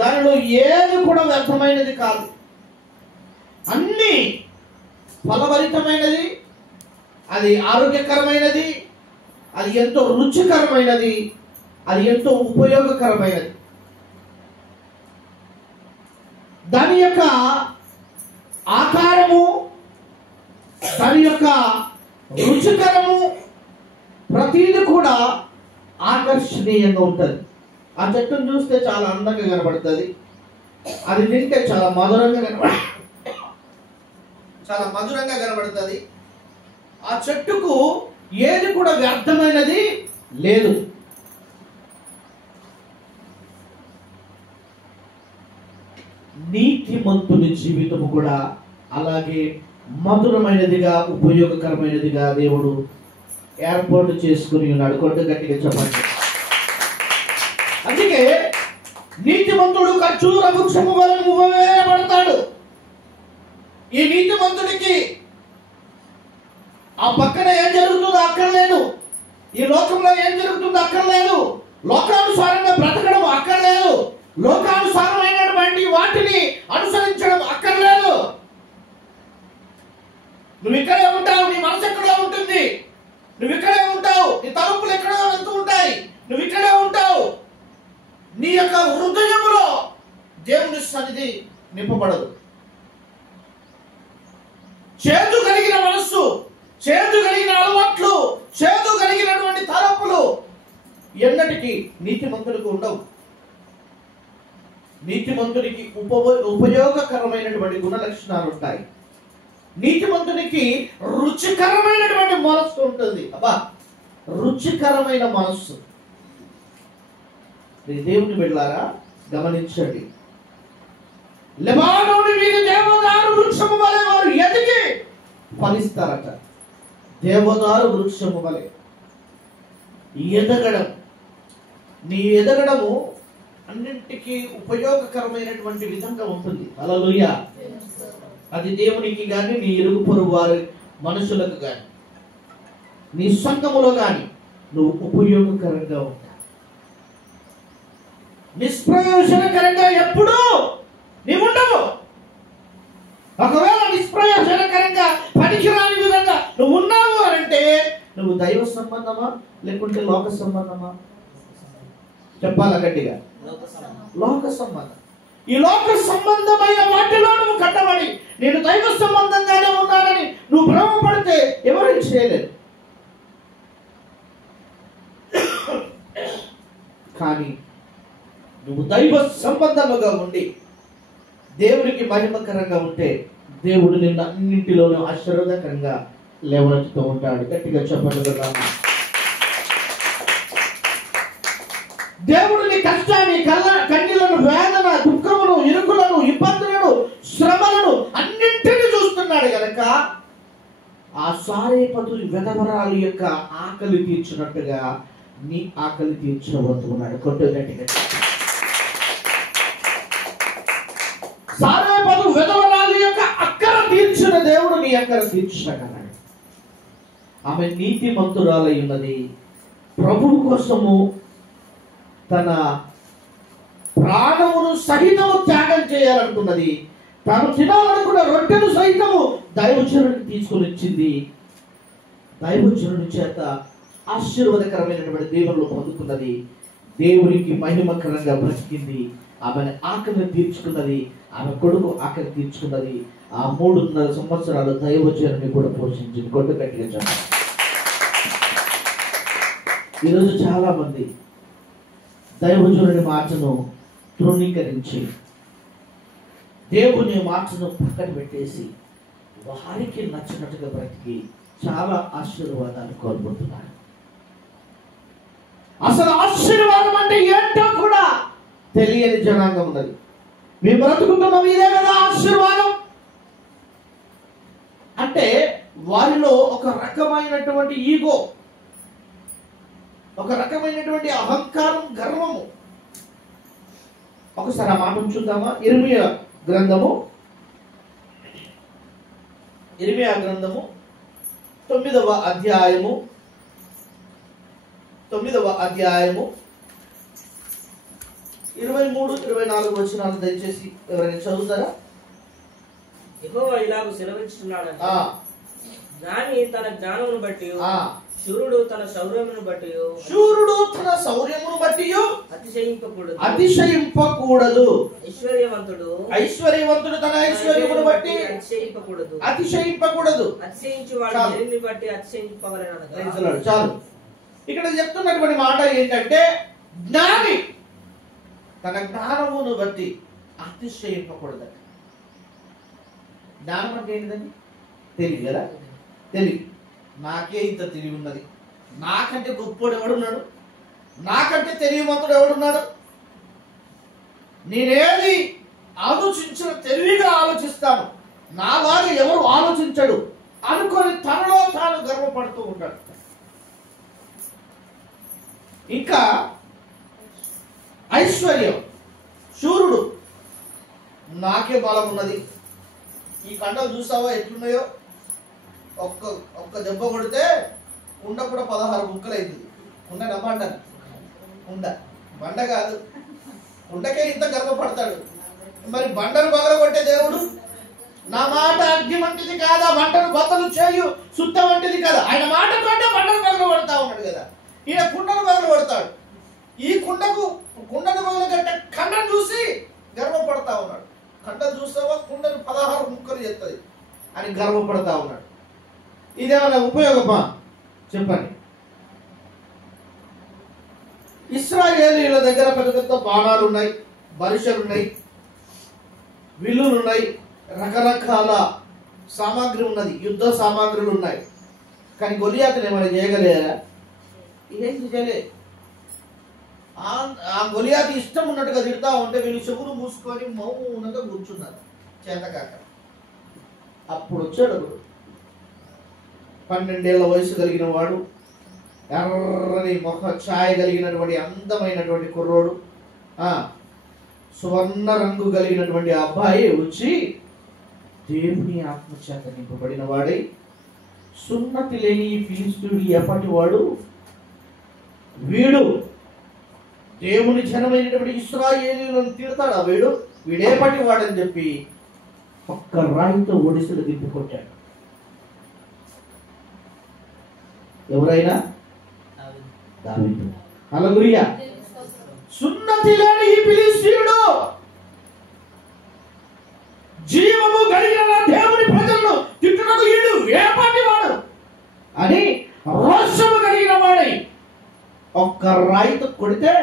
దానిలో ఏది కూడా వ్యర్థమైనది కాదు. అన్ని ఫలభరితమైనది, అది ఆరోగ్యకరమైనది, అది ఎంతో రుచికరమైనది, అది ఎంతో ఉపయోగకరమైనది. దాని యొక్క ఆకారము, దాని యొక్క రుచికరము, ప్రతిదీ కూడా ఆకర్షణీయంగా ఉంటుంది. ఆ చెట్టును చూస్తే చాలా అందంగా కనబడుతుంది. అది తింటే చాలా మధురంగా కనబడుతుంది. ఆ చెట్టుకు ఏది కూడా వ్యర్థమైనది లేదు. నీతిమంతుని జీవితము కూడా అలాగే మధురమైనదిగా, ఉపయోగకరమైనదిగా దేవుడు ఏర్పాటు చేసుకుని ఉన్నాడు. కొట్టు గట్టిగా చెప్పండి. అందుకే నీతిమంతుడు ఖర్జూర వృక్షము వలె మువ్వవేయబడతాడు. ఈ నీతిమంతుడికి ఆ పక్కన ఏం జరుగుతుందో అక్కర్లేదు, ఈ లోకంలో ఏం జరుగుతుందో అక్కర్లేదు, లోకానుసారంగా బ్రతకడం అక్కర్లేదు, లోకానుసారమైనటువంటి వాటిని అనుసరించడం అక్కర్లేదు. నువ్వు ఇక్కడే ఉంటావు, నీ మనసు ఎక్కడో ఉంటుంది, నువ్వు ఇక్కడే ఉంటావు, నీ తలుపులు ఎక్కడో వెళ్తూ ఉంటాయి, నువ్వు ఇక్కడే ఉంటావు. నీ యొక్క హృదయములో దేవుని సన్నిధి నింపబడదు. చేదు కలిగిన మనస్సు, చేదు కలిగిన అలవాట్లు, చేదు కలిగినటువంటి తలపులు ఎన్నటికీ నీతిమంతులకు ఉండవు. నీతిమంతునికి ఉపయోగకరమైనటువంటి గుణ లక్షణాలు ఉంటాయి. నీతిమంతునికి రుచికరమైనటువంటి మనస్సు ఉంటుంది. అబ్బా, రుచికరమైన మనస్సు. దేవుని బిడ్డలారా గమనించండి. లెబానోను వీరి దేవదారు వృక్షము వలె వారు ఎదిగి ఫలిస్తారట. దేవదారు వృక్షము వలె ఎదగడం. నీ ఎదగడము అన్నింటికీ ఉపయోగకరమైనటువంటి విధంగా ఉంటుంది. హల్లెలూయా. అది దేవునికి కానీ, నీ ఇరుగు పొరుగు వారి మనుషులకు కానీ, నీ సంఘములో కానీ నువ్వు ఉపయోగకరంగా ఉంటావు. నిష్ప్రయోజనకరంగా ఎప్పుడూ నీవు ఉండవు. ఒకవేళ నిష్ప్రయోజనకరంగా పనికిరాని విధంగా నువ్వు ఉన్నావు అంటే నువ్వు దైవ సంబంధమా లేకుంటే లోక సంబంధమా? చెప్పాలా గట్టిగా? లోక సంబంధం. ఈ లోక సంబంధమైన వాటిలో నువ్వు కట్టబడి నేను దైవ సంబంధంగానే ఉన్నానని నువ్వు భ్రమపడితే ఎవరేం చేయలేరు. కానీ నువ్వు దైవ సంబంధముగా ఉండి దేవునికి మహిమకరంగా ఉంటే దేవుడు నిన్ను అన్నింటిలోనూ ఆశీర్వాదకరంగా లేవనెత్తుతూ ఉంటాడు. గట్టిగా చెప్పండి. దేవుడు నీ కష్టాన్ని, కన్నీళ్లను, వేదన, దుఃఖమును, ఇరుకులను, ఇబ్బందులను, శ్రమలను అన్నింటినీ చూస్తున్నాడు గనక ఆ సారేపతు విధవరాలు యొక్క ఆకలి తీర్చినట్టుగా నీ ఆకలి తీర్చబోతున్నాడు. కొట్టేటట్టుగా సారేపతు విధవరాలు యొక్క అక్కర తీర్చిన దేవుడు నీ అక్కర తీర్చగలడు. ఆమె నీతిమంతురాలై ఉన్నది. ప్రభువు కోసము తన ప్రాణమును సహితము త్యాగం చేయాలనుకున్నది. తాను తినాలనుకున్న రొట్టెను సహితము దైవజనుడికి తీసుకొని వచ్చింది. దైవజనుడి చేత ఆశీర్వాదకరమైనటువంటి దేవుళ్ళు పొందుకున్నది. దేవునికి మహిమకరంగా బ్రతికింది. ఆమెను ఆకలిని తీర్చుకున్నది. ఆమె కొడుకు ఆకలి తీర్చుకున్నది. ఆ 3.5 సంవత్సరాలు దైవజనుడిని కూడా పోషించింది. కొట్టు గట్టిగా చెప్పండి. ఈరోజు చాలా మంది దైవజనుడి మాటను తృణీకరించి దేవుని మాటను పక్కన పెట్టేసి వారికి నచ్చినట్టుగా బ్రతికి చాలా ఆశీర్వాదాలు కోల్పోతున్నారు. అసలు ఆశీర్వాదం అంటే ఏంటో కూడా తెలియని జనాంగం ఉన్నది. మేము బ్రతుకుంటున్నాం, ఇదే కదా ఆశీర్వాదం అంటే. వారిలో ఒక రకమైనటువంటి ఈగో, ఒక రకమైనటువంటి అహంకారం, గర్వము. ఒకసారి ఆ మాట చూద్దామా? ఇర్మియా గ్రంథము 9వ అధ్యాయము 23-24 వచనాలు దయచేసి ఎవరైనా చదువుతారా? యెహోవా ఇలాగ సెలవిస్తున్నాడు, జ్ఞాని తన జ్ఞానమును బట్టి, శూరుడు తన శౌర్యమును బట్టి అతిశయింపకూడదు. ఐశ్వర్యవంతుడు తన ఐశ్వర్యమును బట్టి అతిశయింపకూడదు. అతిశయించువాడు దేనిని బట్టి అతిశయింపవలెననగా. చాలు. ఇక్కడ చెప్తున్నటువంటి మాట ఏంటంటే, జ్ఞాని తన జ్ఞానమును బట్టి అతిశయింపకూడదు. జ్ఞానం అంటే ఏంటిదండి? తెలివి కదా. తెలివి. నాకే ఇంత తెలివి ఉన్నది, నాకంటే గొప్పడు ఎవడున్నాడు, నాకంటే తెలివిమంతుడు ఎవడున్నాడు, నేనేది ఆలోచించిన తెలివిగా ఆలోచిస్తాను, నాలాగా ఎవరు ఆలోచించడు అనుకొని తనలో తాను గర్వపడుతూ ఉంటాడు. ఇంకా ఐశ్వర్యం, శూరుడు, నాకే బలం ఉన్నది, ఈ కండలు చూసావా ఎట్లున్నాయో, ఒక్క దెబ్బ కొడితే కుండ కూడా 16 ముక్కలు అవుతుంది. కుండ నమ్మంటాను, కుండ బండ కాదు, కుండకే ఇంత గర్వపడతాడు. మరి బండను బగల కొట్టే దేవుడు, నా మాట అగ్ని వంటిది కాదా, బండను బద్దలు చేయు సుత్త వంటిది కదా. ఆయన మాట కంటే బండను బగల కొడతా ఉన్నాడు కదా. ఈయన కుండను బగల కొడతాడు. ఈ కుండను బగల కంటే కండను చూసి గర్వపడతా ఉన్నాడు. కండను చూస్తావా, కుండను 16 ముక్కలు చేస్తుంది అని గర్వపడతా ఉన్నాడు. ఇదేమన్నా ఉపయోగమా చెప్పండి? ఇశ్రాయేలీయుల దగ్గర పెద్ద పెద్ద బాణాలు ఉన్నాయి, బరిషలు ఉన్నాయి, విల్లులు ఉన్నాయి, రకరకాల సామాగ్రి ఉన్నది, యుద్ధ సామాగ్రులు ఉన్నాయి. కానీ గొలియాతుని ఏమైనా చేయగలేరా? ఏం చేయలే. ఆ గొలియాతు ఇష్టం ఉన్నట్టుగా తిడతా ఉంటే వీళ్ళు చెవులు మూసుకొని మౌనంగా కూర్చున్నారు చేతకాక. అప్పుడు వచ్చాడు 12 ఏళ్ల వయసు కలిగిన వాడు, ఎర్రని ముఖ ఛాయ కలిగినటువంటి అందమైనటువంటి కుర్రోడు, సువర్ణ రంగు కలిగినటువంటి అబ్బాయి వచ్చి దేవుని ఆత్మచేత నింపబడిన వాడై, సున్నతి లేని ఫిలిష్తీయుడు ఎప్పటి వాడు వీడు, దేవుని జనమైనటువంటి ఇశ్రాయేలీయులను తీరుతాడా వీడేపటి వాడని చెప్పి ఒక్క రాయితో ఒడిసెలు దింపుకొట్టాడు. ఎవరైనా దావీదు. హల్లెలూయా. సున్నతి లేని ఈ ఫిలిష్తీయుడు జీవము కలిగిన దేవుని ప్రజలను తిట్టుటకు వీడు ఏపాటి వాడు అని రోషము కలిగిన వాడై ఒక్క రాయితో కొడితే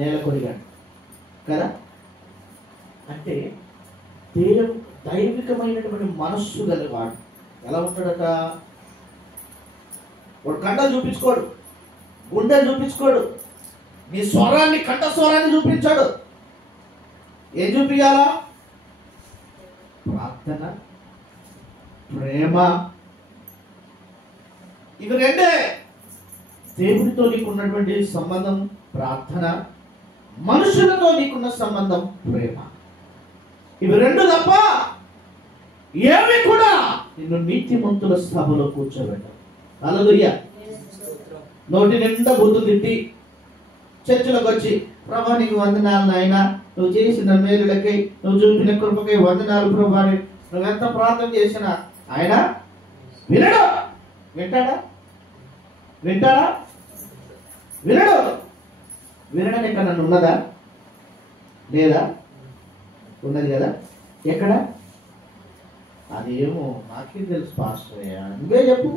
నేల కొరిగాడు కదా. అంటే దైవికమైనటువంటి మనస్సు గలవాడు ఎలా ఉంటాడట? వాడు కండలు చూపించుకోడు, గుండెలు చూపించుకోడు, నీ స్వరాన్ని కంఠ స్వరాన్ని చూపించాడు. ఏం చూపించాలా? ప్రార్థన, ప్రేమ. ఇవి రెండే దేవుడితో నీకున్నటువంటి సంబంధం ప్రార్థన, మనుషులతో నీకున్న సంబంధం ప్రేమ. ఇవి రెండు తప్ప ఏమి కూడా నిన్ను నీతిమంతుల సభలో కూర్చోబెట్టావు. హల్లెలూయా. నోటి నిండా బూతులు తిట్టి చర్చిలోకి వచ్చి, ప్రభా నీకు వందనాలు నాయన, నువ్వు చేసిన మేలులకై, నువ్వు చూపిన కృపకై వందనాలు ప్రభా, నువ్వెంత ప్రార్థన చేసినా ఆయన వినడు. వింటాడా? వింటాడా? వినడు. వినడం ఎక్కడ నన్ను ఉన్నదా? లేదా? ఉన్నది కదా. ఎక్కడ? అదేమో నాకేం తెలుసు పాస్టర్, నువ్వే చెప్పు.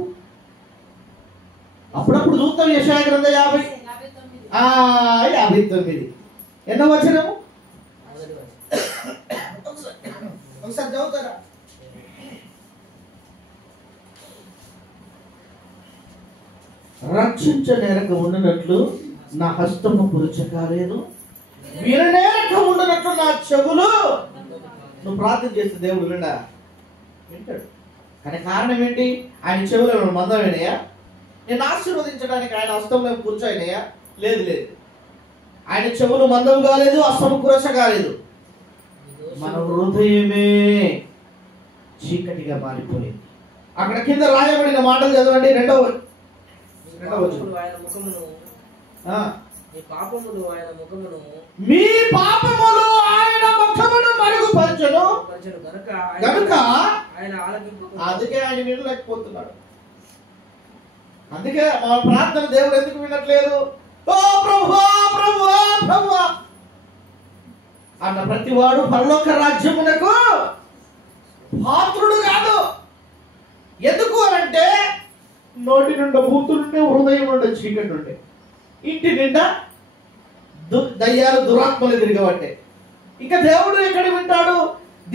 అప్పుడప్పుడు చూస్తాం యెషయా గ్రంథం 59. ఎన్నో వచనము? ఒకసారి చదువుతారా? రక్షించనేరక ఉండనట్లు నా హస్తము పురుచకాలేదు, విననేరక ఉండనట్లు నా చెవులు. నువ్వు ప్రార్థన చేస్తే దేవుడు వింటాడు. కానీ కారణం ఏంటి? ఆయన చెవులు మందమైనయా? నేను ఆశీర్వదించడానికి ఆయన హస్తంలో కూర్చోయినాయా? లేదు లేదు. ఆయన చెవులు మందం కాలేదు, హస్తము కురస కాలేదు. మన హృదయమే చీకటిగా మారిపోయింది. అక్కడ కింద రాయబడిన మాటలు చదవండి. రెండవ ఆయన ముఖమును, మీ పాపములు ఆయన ముఖమును, మీ పాపములు ఆయన ముఖమును మరుగుపరచును గనుక ఆయన ఆలకింపు. అందుకే ఆయన వినలేకపోతున్నాడు. అందుకే మా ప్రార్థన దేవుడు ఎందుకు వినట్లేదు? ఓ ప్రభువా ప్రభువా ప్రభువా అన్న ప్రతివాడు పరలోక రాజ్యమునకు పాత్రుడు కాదు. ఎందుకు అంటే నోటి నుండి బూతులుండే, హృదయం నుండి చీకటి ఉండే, ఇంటి నిండా దయ్యాలు దురాత్మలు తిరిగబట్టే. ఇంకా దేవుడు ఎక్కడ వింటాడు?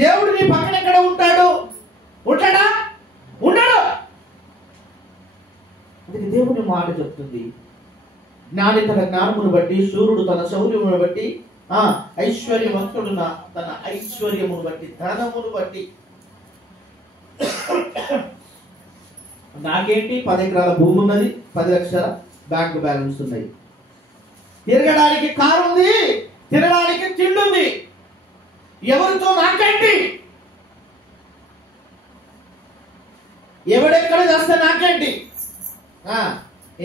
దేవుడు నీ పక్కన ఎక్కడ ఉంటాడు? ఉంటాడా? ఉండడు. అందుకే దేవుని మాట చెప్తుంది, జ్ఞాని తన జ్ఞానమును బట్టి, శూరుడు తన శౌర్యమును బట్టి, ఐశ్వర్యవంతుడు తన ఐశ్వర్యమును బట్టి, ధనమును బట్టి. నాకేంటి 10 ఎకరాల భూమి ఉన్నది, 10 లక్షల బ్యాంక్ బ్యాలెన్స్ ఉన్నాయి, తిరగడానికి కారు ఉంది, తినడానికి తిండి ఉంది, ఎవరితో నాకేంటి? ఎవడెక్కడ చేస్తే నాకేంటి?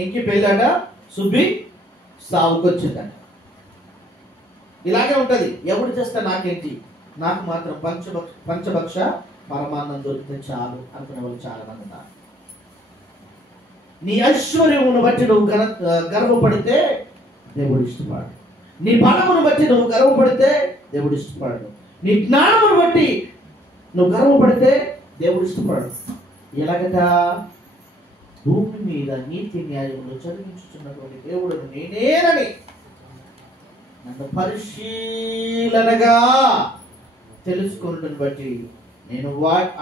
ఇంకి పెళ్ళాట, సుబ్బి సావుకొచ్చిందట. ఇలాగే ఉంటది. ఎవడు చేస్తే నాకేంటి? నాకు మాత్రం పంచభక్ష పరమాన్నం దొరికితే చాలు అనుకునే వాళ్ళు చాలా మంది ఉన్నారు. నీ ఐశ్వర్యమును బట్టి నువ్వు గర్వపడితే దేవుడు ఇష్టపడు. నీ బలమును బట్టి నువ్వు గర్వపడితే దేవుడు ఇష్టపడు. నీ జ్ఞానమును బట్టి నువ్వు గర్వపడితే దేవుడు ఇష్టపడు. ఎలాగట? భూమి మీద నీతి న్యాయములు చదివించుతున్నటువంటి దేవుడు నేనేనని నన్ను పరిశీలనగా తెలుసుకున్నట్టుని బట్టి నేను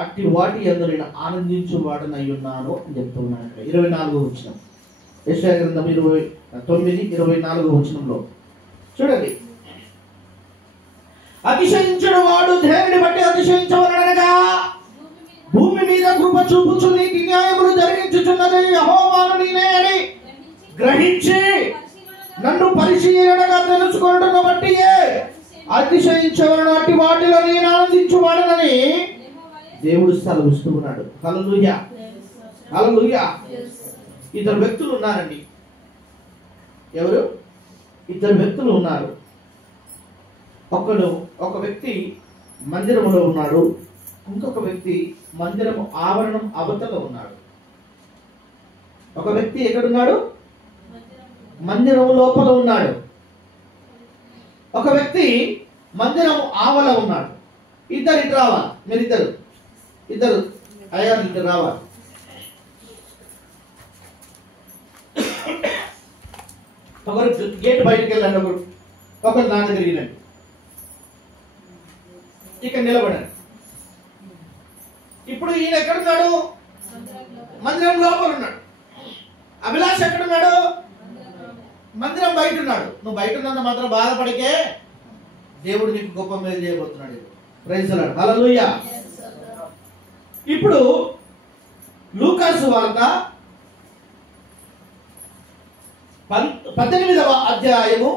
అట్టి వాటి యందు నేను ఆనందించువాడనై ఉన్నాను అని చెప్తున్నాను. 24వ వచనం, యెషయా గ్రంథం 29:24వ వచనంలో చూడండి. అతిశయించిన వాడు దేవుని బట్టి అతిశయించవలనగా భూమి మీద కృప చూపుచు నీతి న్యాయములు జరిగించుచున్నది యెహోవాను నేనే అని గ్రహించి నన్ను పరిశీలనగా తెలుసుకొనుటను బట్టి అతిశయించవలను, అట్టి వాటిలో నేను ఆనందించువాడనని దేవుడు సెలవిస్తూ ఉన్నాడు. హల్లెలూయా, హల్లెలూయా. ఇద్దరు వ్యక్తులు ఉన్నారండి. ఎవరు? ఇద్దరు వ్యక్తులు ఉన్నారు. ఒక వ్యక్తి మందిరములో ఉన్నాడు, ఇంకొక వ్యక్తి మందిరము ఆవరణం అవతల ఉన్నాడు. ఒక వ్యక్తి ఎక్కడున్నాడు? మందిరము లోపల ఉన్నాడు. ఒక వ్యక్తి మందిరము ఆవల ఉన్నాడు. ఇద్దరు ఇటు రావాలి. మీరు ఇద్దరు అయ్యారు, ఇద్దరు రావాలి. ఒకరు గేట్ బయటకు వెళ్ళండి, ఒకరు ఒకరు నా దగ్గరికి రండి. ఇక్కడ నిలబడండి. ఇప్పుడు ఈయన ఎక్కడున్నాడు? మందిరం లోపల ఉన్నాడు. అభిలాష్ ఎక్కడున్నాడు? మందిరం బయట ఉన్నాడు. నువ్వు బయట ఉన్నంత మాత్రం బాధపడికే, దేవుడు నీకు గొప్ప మేలు చేయబోతున్నాడు. Praise the lord. హల్లెలూయా. ఇప్పుడు లూకాసు వార్త 18వ అధ్యాయము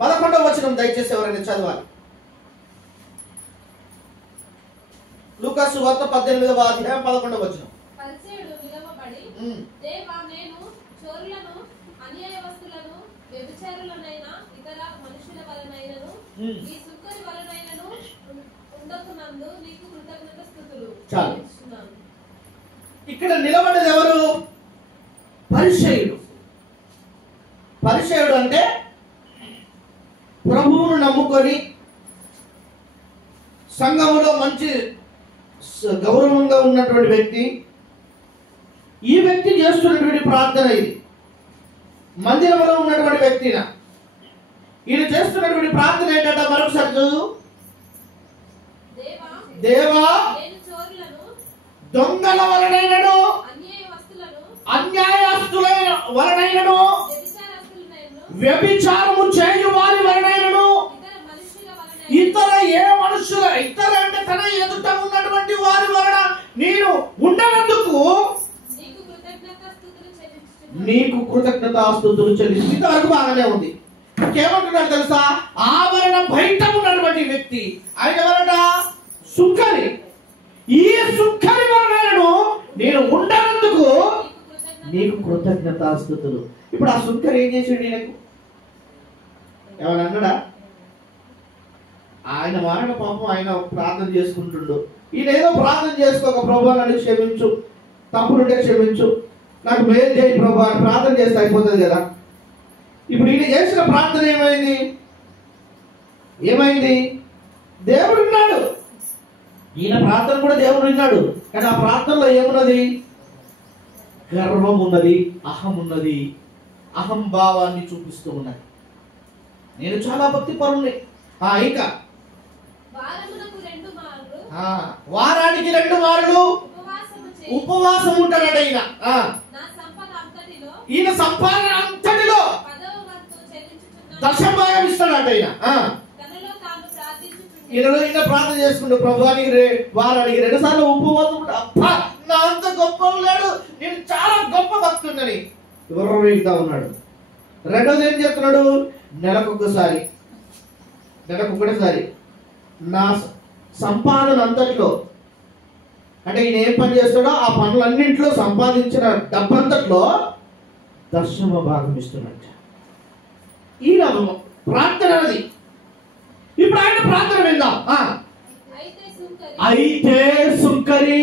11వ వచనం దయచేసి ఎవరైనా చదవాలి. లూకాసు వార్త 18వ అధ్యాయం 11వ వచనం. పరిసయ్యుడు నిలవబడి, దేవా, నేను చోరులను, అన్యాయవస్తులను, వ్యభిచారులనైన ఇతర మనుషుల వలనైనను ఈ సుక్కరి వలనైనను ఉండకునందు నీకు కృతజ్ఞతాస్తుతులు చెల్లించుచున్నాను. ఇక్కడ నిలబడేది ఎవరు? పరిసయ్యుడు. పరిసయ్యుడు అంటే ప్రభువును నమ్ముకొని సంఘములో మంచి గౌరవంగా ఉన్నటువంటి వ్యక్తి. ఈ వ్యక్తి చేస్తున్నటువంటి ప్రార్థన ఇది. మందిరంలో ఉన్నటువంటి వ్యక్తిన ఈయన చేస్తున్నటువంటి ప్రార్థన ఏంటంటే, మరొకసారి చదువు. దేవా, నేను చోరులను, దొంగల వలనైనను, అన్యాయస్తులైన వలనైనను, వ్యభిచారము చేయు వారి వలనైనను, ఇతర ఏ మనుషుల, ఇతర అంటే తన ఎదుట ఉన్నటువంటి వారి వలన నేను ఉండనందుకు నీకు కృతజ్ఞతాస్తుతులు చెల్లించు. ఇంతవరకు బాగానే ఉంది. ఇంకేమంటున్నాడు తెలుసా? ఆవరణ బయట ఉన్నటువంటి వ్యక్తి ఆయన వలన సుంకరి. ఈ సుంకరి వలనను నేను ఉండనందుకు నీకు కృతజ్ఞతాస్తుతులు. ఇప్పుడు ఆ సుంకరి ఏం చేసాడు? ఈయనకు ఏమన్నా అన్నాడా? ఆయన మారణ పాపం ఆయన ప్రార్థన చేసుకుంటుండు. ఈయన ఏదో ప్రార్థన చేసుకోక, ప్రభు నన్ను క్షమించు, తప్పులుంటే క్షమించు, నాకు మేలు చేయి ప్రభు అని ప్రార్థన చేస్తే అయిపోతుంది కదా. ఇప్పుడు ఈయన చేసిన ప్రార్థన ఏమైంది? దేవుడు విన్నాడు. ఈయన ప్రార్థన కూడా దేవుడు విన్నాడు. కానీ ఆ ప్రార్థనలో ఏమున్నది? గర్వం ఉన్నది, అహం ఉన్నది, అహంభావాన్ని చూపిస్తూ ఉన్నది. నేను చాలా భక్తి పరుణ్ణి. ఇంకా వారానికి 2 మార్లు ఉపవాసం ఉంటాడట ఈయన. ఈయన సంపాదన అంతటిలో 10% ఇస్తాడట ఈయన. ఈయన ప్రార్థన చేసుకుంటూ, ప్రభువానికి వారానికి 2 సార్లు ఉపవాసం ఉంటా. అబ్బా, నా అంత గొప్ప లేడు, నేను చాలా గొప్ప భక్తుడని వివరిస్తా ఉన్నాడు. రెండోది ఏం చెప్తున్నాడు? నెలకొకసారి నా సంపాదన అంతట్లో, అంటే ఈయన ఏం పని చేస్తాడో ఆ పనులన్నింటిలో సంపాదించిన డబ్బంతట్లో 10% ఇస్తున్నట్ట. ఈయన ప్రార్థన అది. ఇప్పుడు ఆయన ప్రార్థన విందాం. అయితే సుంకరి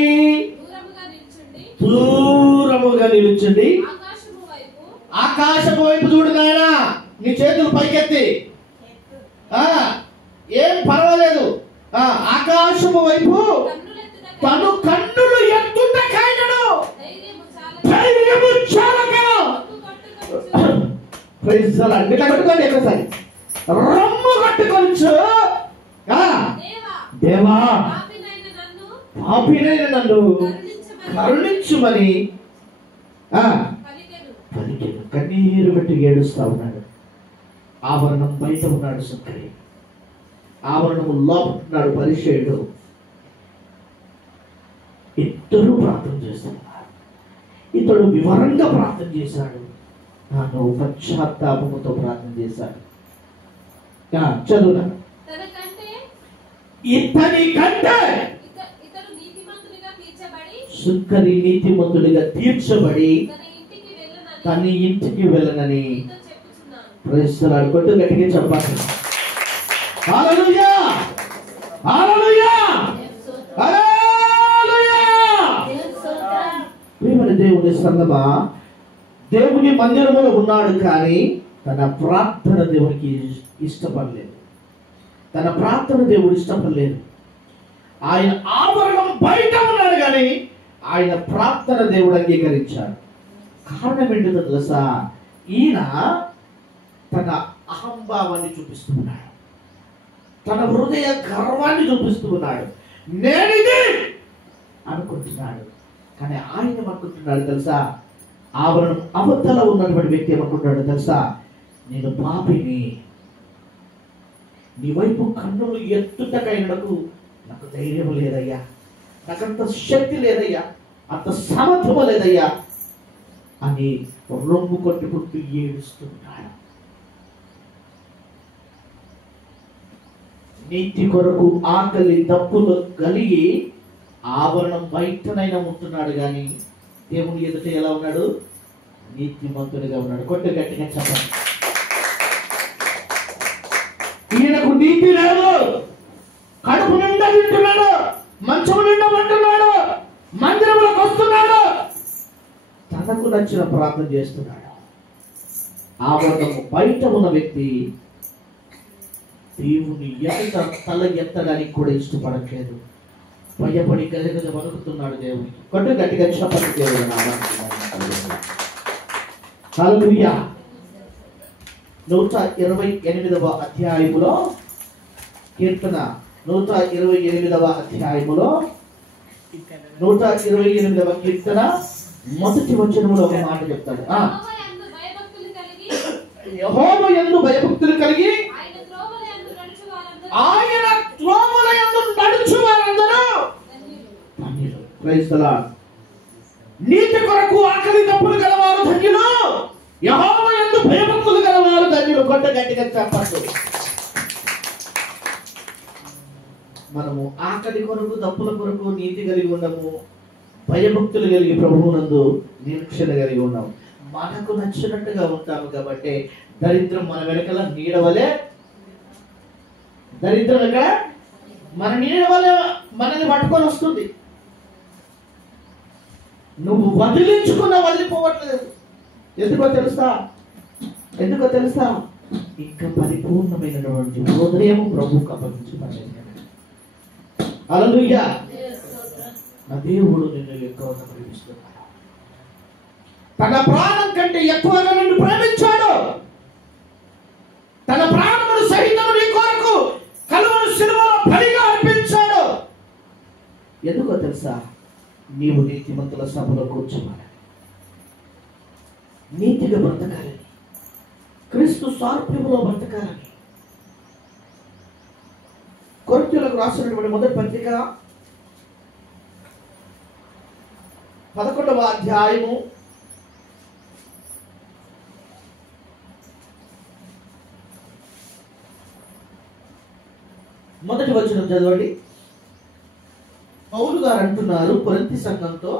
దూరముగా నిలుచుండి ఆకాశము వైపు చూడు నాయనా, నీ చేతులు పైకెత్తి. ఏం పర్వాలేదు. ఆకాశము వైపు తను కన్నులు ఎత్తుటకైనను ధైర్యము చాలకను. Praise the lord. ఇట్లా కట్టుకోండి ఒకసారి. రొమ్ము కట్టుకొచ్చు. దేవా, పాపినైన నన్ను కరుణించుమని పలికెను. కన్నీరు పెట్టి ఏడుస్తా ఉన్నాడు. ఆవరణం బయట ఉన్నాడు సుంకరి, ఆవరణము లోపల ఉన్నాడు పరిసయ్యుడు. ఇద్దరు ప్రార్థన చేస్తున్నారు. ఇతడు వివరంగా ప్రార్థన చేశాడు, నువ్వు పశ్చాత్తాపముతో ప్రార్థన చేశాడు. చదువునా. ఇతని కంటే సుంకరి నీతిమంతుడిగా తీర్చబడి తన ఇంటికి వెళ్ళనని ప్రశ్నలు కొట్టు గట్టిగా చెప్పాలి. హల్లెలూయా, హల్లెలూయా, హల్లెలూయా. ప్రియమైన దేవుని సంగమా, దేవుని మందిరములో ఉన్నాడు కానీ తన ప్రార్థన దేవునికి ఇష్టపడలేదు. తన ప్రార్థన దేవుడు ఇష్టపడలేదు. ఆయన ఆవరణం బయట ఉన్నాడు కానీ ఆయన ప్రార్థన దేవుడు అంగీకరించాడు. కారణం ఏంటో తెలుసా? ఈయన తన అహంభావాన్ని చూపిస్తున్నాడు, తన హృదయ గర్వాన్ని చూపిస్తూ ఉన్నాడు. నేనిది అనుకుంటున్నాడు. కానీ ఆయన ఏమనుకుంటున్నాడు తెలుసా? ఆవరణం అవతల ఉన్నటువంటి వ్యక్తి ఏమనుకుంటున్నాడు తెలుసా? నేను పాపిని, నీ వైపు కన్నులు ఎత్తుటకైనకు నాకు ధైర్యం లేదయ్యా, నాకంత శక్తి లేదయ్యా, అంత సమర్థం లేదయ్యా అని రొమ్ము కొట్టుకుంటూ ఏడుస్తున్నాడు. నీతి కొరకు ఆకలి దప్పులు కలిగి ఆవరణం బయటనైనా ఉంటున్నాడు, కానీ దేవుని ఎదుట ఎలా ఉన్నాడు? నీతిమంతుడిగా ఉన్నాడు. కొట్టు గట్టిగా చెప్పండి. ఈయనకు నీతి లేదు, కడుపు నిండా తింటున్నాడు, మంచము నిండా పట్టున్నాడు, మందిరంలోకి వస్తున్నాడు, తనకు నచ్చిన ప్రార్థన చేస్తున్నాడు. ఆవరణము బయట ఉన్న వ్యక్తి దేవుని ఎదుట తల ఎత్తడానికి కూడా ఇష్టపడట్లేదు, భయపడి గజగజ వణుకుతున్నాడు దేవునికి. కొట్టు గట్టిగా చెప్పండి. దేవుడు హల్లెలూయా. 128వ అధ్యాయములో కీర్తన 128వ అధ్యాయములో 128వ కీర్తన మొదటి వచనములో ఒక మాట చెప్తాడు. యెహోవా యందు భయభక్తులు కలిగి ఆయన త్రోవల యందు నడుచు వారందరూ ధన్యులు. Praise the lord. నీతి కొరకు ఆకలి దప్పులు గలవారు ధన్యులు, యెహోవా యందు భయభక్తులు గలవారు ధన్యులు. కొట్ట గట్టిగా చెప్పండి. మనము ఆకలి కొరకు దప్పుల కొరకు నీతి కలిగి ఉండము, భయభక్తులు కలిగి ప్రభువునందు నిరీక్షణ కలిగి ఉన్నాము. మనకు నచ్చినట్టుగా ఉంటాము కాబట్టి దరిద్రం మన వెనకాల నీడవలే, దరిద్రం ఎక్కడ మన నీడవలే మనల్ని పట్టుకొని వస్తుంది. నువ్వు వదిలించుకున్నా వదిలిపోవట్లేదు. ఎందుకో తెలుసా? ఇంకా పరిపూర్ణమైనటువంటి హృదయం ప్రభువుకు అప్పగించబడింది. హల్లెలూయా. నా దేవుడు నిన్ను ఎక్కువగా ప్రేమిస్తున్నాడు, తన ప్రాణం కంటే ఎక్కువగా నిన్ను ప్రేమించాడు. తన ప్రాణమును సహితం నీ కొరకు కలువరి శిలువలో బలిగా అర్పించాడు. ఎందుకో తెలుసా? నీవు నీతిమంతుల సభలో కూర్చోవాలి, నీతిగా బ్రతకాలని, క్రీస్తు సారూప్యములో బ్రతకాలని. కొరింథీయులకు రాసినటువంటి మొదటి పత్రిక 11వ అధ్యాయము 1వ వచనం చదవండి. పౌలు గారు అంటున్నారు కొరింథీ సంఘంతో,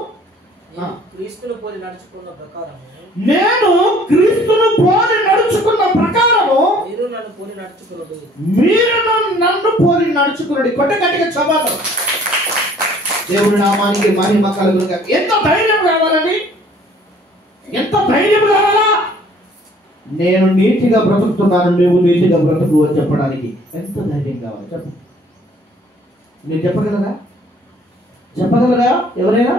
క్రీస్తును పోలి నడుచుకున్న ప్రకారము నేను క్రీస్తును పోలి నడుచుకున్న ప్రకారము మీరు నన్ను పోలి నడుచుకున్నది, మీరు నన్ను పోలి నడుచుకున్నది. కొట్ట గట్టిగా చెప్పాలి. దేవుని నామానికి మహిమ కలుగును గాక. ఎంత ధైర్యం కావాలండి, ఎంత ధైర్యం కావాలా? నేను నీతిగా బ్రతుకుతున్నాను, నువ్వు నీతిగా బ్రతుకు అని చెప్పడానికి ఎంత ధైర్యం కావాలి చెప్పండి. మీరు చెప్పగలరా ఎవరైనా?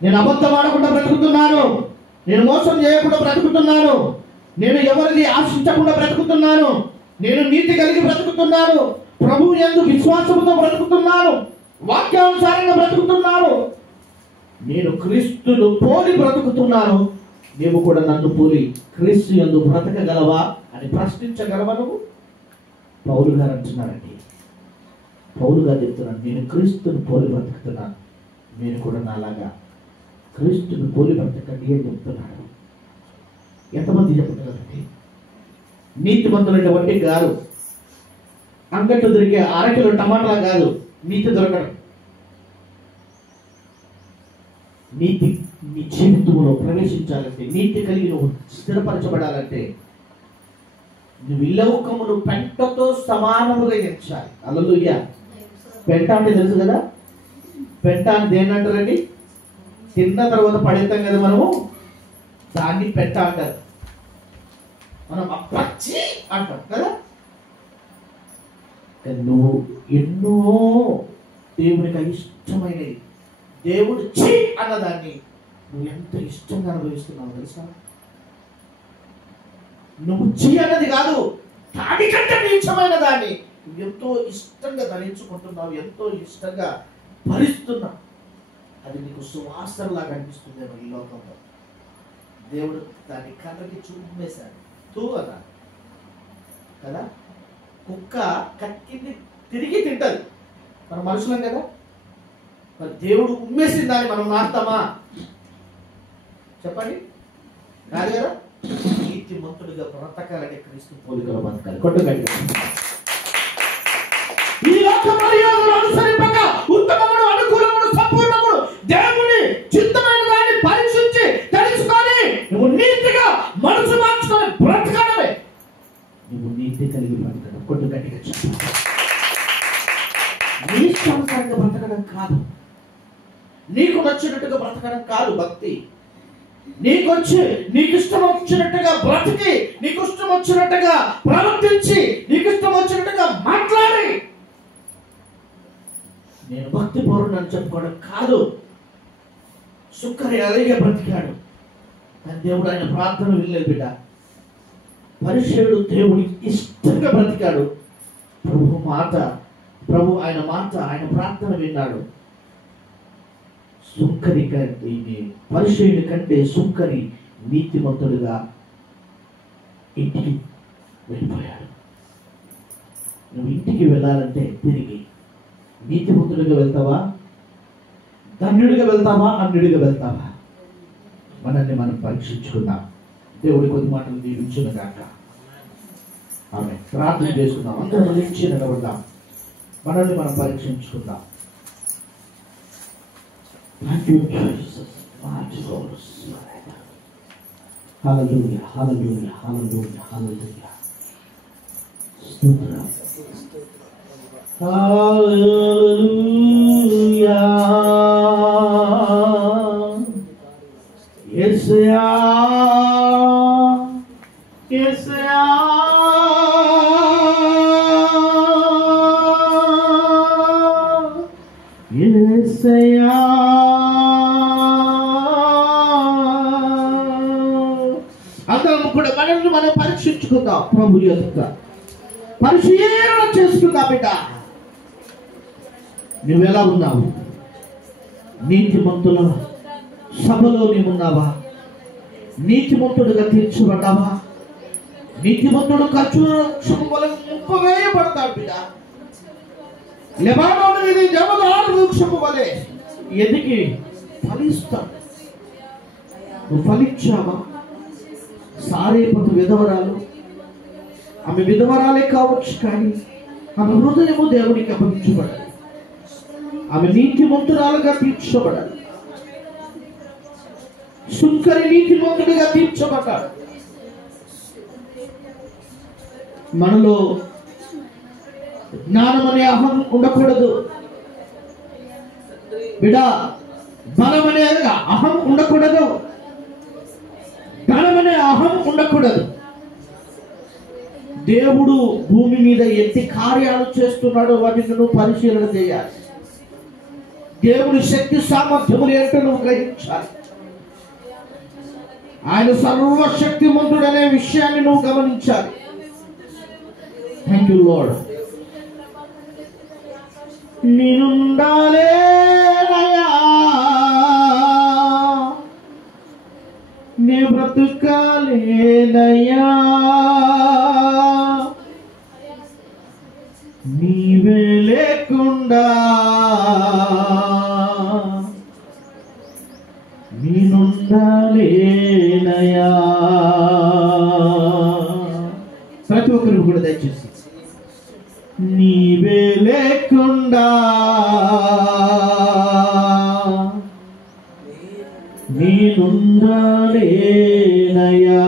నేను అబద్ధం ఆడకుండా బ్రతుకుతున్నాను, నేను మోసం చేయకుండా బ్రతుకుతున్నాను, నేను ఎవరిని ఆశించకుండా బ్రతుకుతున్నాను, నేను నీతి కలిగి బ్రతుకుతున్నాను, ప్రభువు యందు విశ్వాసంతో బ్రతుకుతున్నాను, వాక్యానుసారంగా బ్రతుకుతున్నాను, నేను క్రీస్తును పోలి బ్రతుకుతున్నాను, నీవు కూడా నన్ను పోలి క్రీస్తు యందు బ్రతకగలవా అని ప్రశ్నించగలవా నువ్వు? పౌలు గారు అంటున్నారండి, పౌలు గారు చెప్తున్నాను, నేను క్రీస్తును పోలి బ్రతుకుతున్నాను, మీరు కూడా నాలాగా క్రీస్తును పోలి బ్రతకండి అని చెప్తున్నాడు. ఎంతమంది చెప్పగలరండి? నీతిమంతులైన వడ్డీ కాదు, అంగట్లో దొరికే అరకిలో టమాటా కాదు నీతి దొరకడం. నీతి నీ జీవితంలో ప్రవేశించాలంటే, నీతి కలిగి నువ్వు స్థిరపరచబడాలంటే నువ్వు ఇల్లౌకమును పెంటతో సమానముగా ఎంచాలి. హల్లెలూయా. పెంట అంటే తెలుసు కదా, పెంట అని దేన్ని అంటారండి? తిన్న తర్వాత పడేస్తాం కదా మనము, దాన్ని పెంట అంటారు. మనం అప్పచ్చి అంటాం కదా. నువ్వు ఎన్నో దేవునికి ఇష్టమైనది, దేవుడు ఛీ అన్నదాన్ని నువ్వు ఎంత ఇష్టంగా అనుభవిస్తున్నావు తెలుసా? నువ్వు చేయనది కాదు, దానికంటే నీచమైన దాన్ని నువ్వు ఎంతో ఇష్టంగా ధరించుకుంటున్నావు, ఎంతో ఇష్టంగా భరిస్తున్నావు. అది నీకు సువాసనలాగా అనిపిస్తుందేమో ఈ లోకంలో. దేవుడు దాన్ని కర్రకి చూపేశాడు. తూ అన్నా కదా, కుక్క కక్కింది తిరిగి తింటది, మనం మనుషులం కదా. మరి దేవుడు ఉమ్మేసిన దాన్ని మనం నాటుతామా? చెప్పండి, కాదు కదా. నీతిమంతుడిగా బ్రతకాలంటే క్రీస్తు పోలికలో బతకాలి. కొట్టుగట్టిగా ఈ లోక మర్యాదలు అనుసరింపక ఉత్తమముడు, అనుకూలముడు, సంపూర్ణముడు, దేవుని చిత్తమైన దాన్ని పరీక్షించి తెలుసుకొని నువ్వు నీతిగా మనసు మార్చుకొని బ్రతకడమే. నువ్వు నీతి కలిగి బ్రతకడం. కొట్టు గట్టిగా చెప్పు. నీ ఇష్టానుసారంగా బ్రతకడం కాదు, నీకు నచ్చినట్టుగా బ్రతకడం కాదు భక్తి. నీకు ఇష్టం వచ్చినట్టుగా బ్రతికి, నీకు ఇష్టం వచ్చినట్టుగా ప్రవర్తించి, నీకు ఇష్టం వచ్చినట్టుగా మాట్లాడి నేను భక్తి పౌరుడని చెప్పుకోవడం కాదు. సుక్కరి అలాగే బ్రతికాడు, కానీ దేవుడు ఆయన ప్రార్థన వినలేదు బిడ్డ. పరిశుద్ధుడు దేవుడికి ఇష్టంగా బ్రతికాడు. ఆయన మాట ఆయన ప్రార్థన విన్నాడు. సుంకరి కంటే, పరిశుద్ధుడి కంటే సుంకరి నీతిమంతుడిగా ఇంటికి వెళ్ళిపోయాడు. నువ్వు ఇంటికి వెళ్ళాలంటే తిరిగి నీతిమంతుడిగా వెళ్తావా, ధన్యుడిగా వెళ్తావా, అన్యుడిగా వెళ్తావా? మనల్ని మనం పరీక్షించుకుందాం. దేవుడి కొద్ది మాటలు దీవించును గాక. ఆమె ప్రార్థన చేసుకుందాం. అందరం లేచి నిలబడదాం. మనల్ని మనం పరీక్షించుకుందాం. హల్లెలూయా, హల్లెలూయా, హల్లెలూయా, హల్లెలూయా. స్తోత్రం. హల్లెలూయా. యేసయ్యా, యేసయ్యా, యేసయ్యా. అందరం కూడా మనల్ని మనం పరీక్షించుకుందాం. ప్రభు యొక్క పరిశీలన చేసుకుందాం. బిడ్డ, నువ్వెలా ఉన్నావు? నీతిమంతుల సభలో నీవున్నావా? నీతిమంతుడుగా తీర్చబడ్డావా? నీతిమంతుడు ఖర్చు వలన ముప్పవేయబడతాడు బిడ్డ. లెబానోను ఇది జమదారు వృక్షము వలె ఎదిగి ఫలిస్తాడు. నువ్వు ఫలించావా? సారేపతు విధవరాలు, ఆమె విధవరాలే కావచ్చు, కానీ ఆమె హృదయము దేవునికి అప్పగించబడాలి. ఆమె నీతిమంతురాలుగా తీర్చబడాలి. సుంకరి నీతిమంతుడిగా తీర్చబడ్డాడు. మనలో జ్ఞానం అనే అహం ఉండకూడదు బిడ్డ. బలం అనే అహం ఉండకూడదు, ధనం అనే అహం ఉండకూడదు. దేవుడు భూమి మీద ఎన్ని కార్యాలు చేస్తున్నాడో వాటిని నువ్వు పరిశీలన చేయాలి. దేవుని శక్తి సామర్థ్యములు ఏంటో నువ్వు గ్రహించాలి. ఆయన సర్వశక్తిమంతుడు అనే విషయాన్ని నువ్వు గమనించాలి. Thank you lord. నేనుండాలేనయ్యా, నే బ్రతుకాలేనయ్యా, నీవే లేకుండా నేనుండాలేనయ్యా. ప్రతి ఒక్కరు కూడా దయచేసి నీవే లేకుండా నేనుండాలేనయ్యా.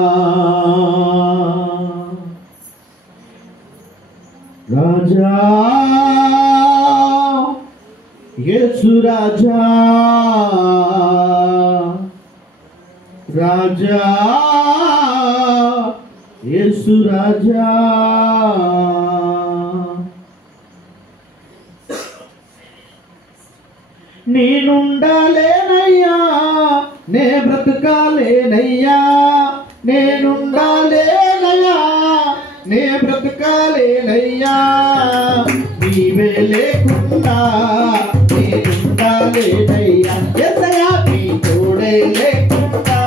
రాజా, యేసు రాజా, రాజా, యేసు రాజా. నేనుండాలేనయ్యా, నే లేనయ్యా, నేనుండాలేనయ్యా, నే బ్రతకాలేనయ్యా, నీవే లేకుండా నేనుండాలేనయ్యా. యేసయ్యా నీ తోడే లేకుండా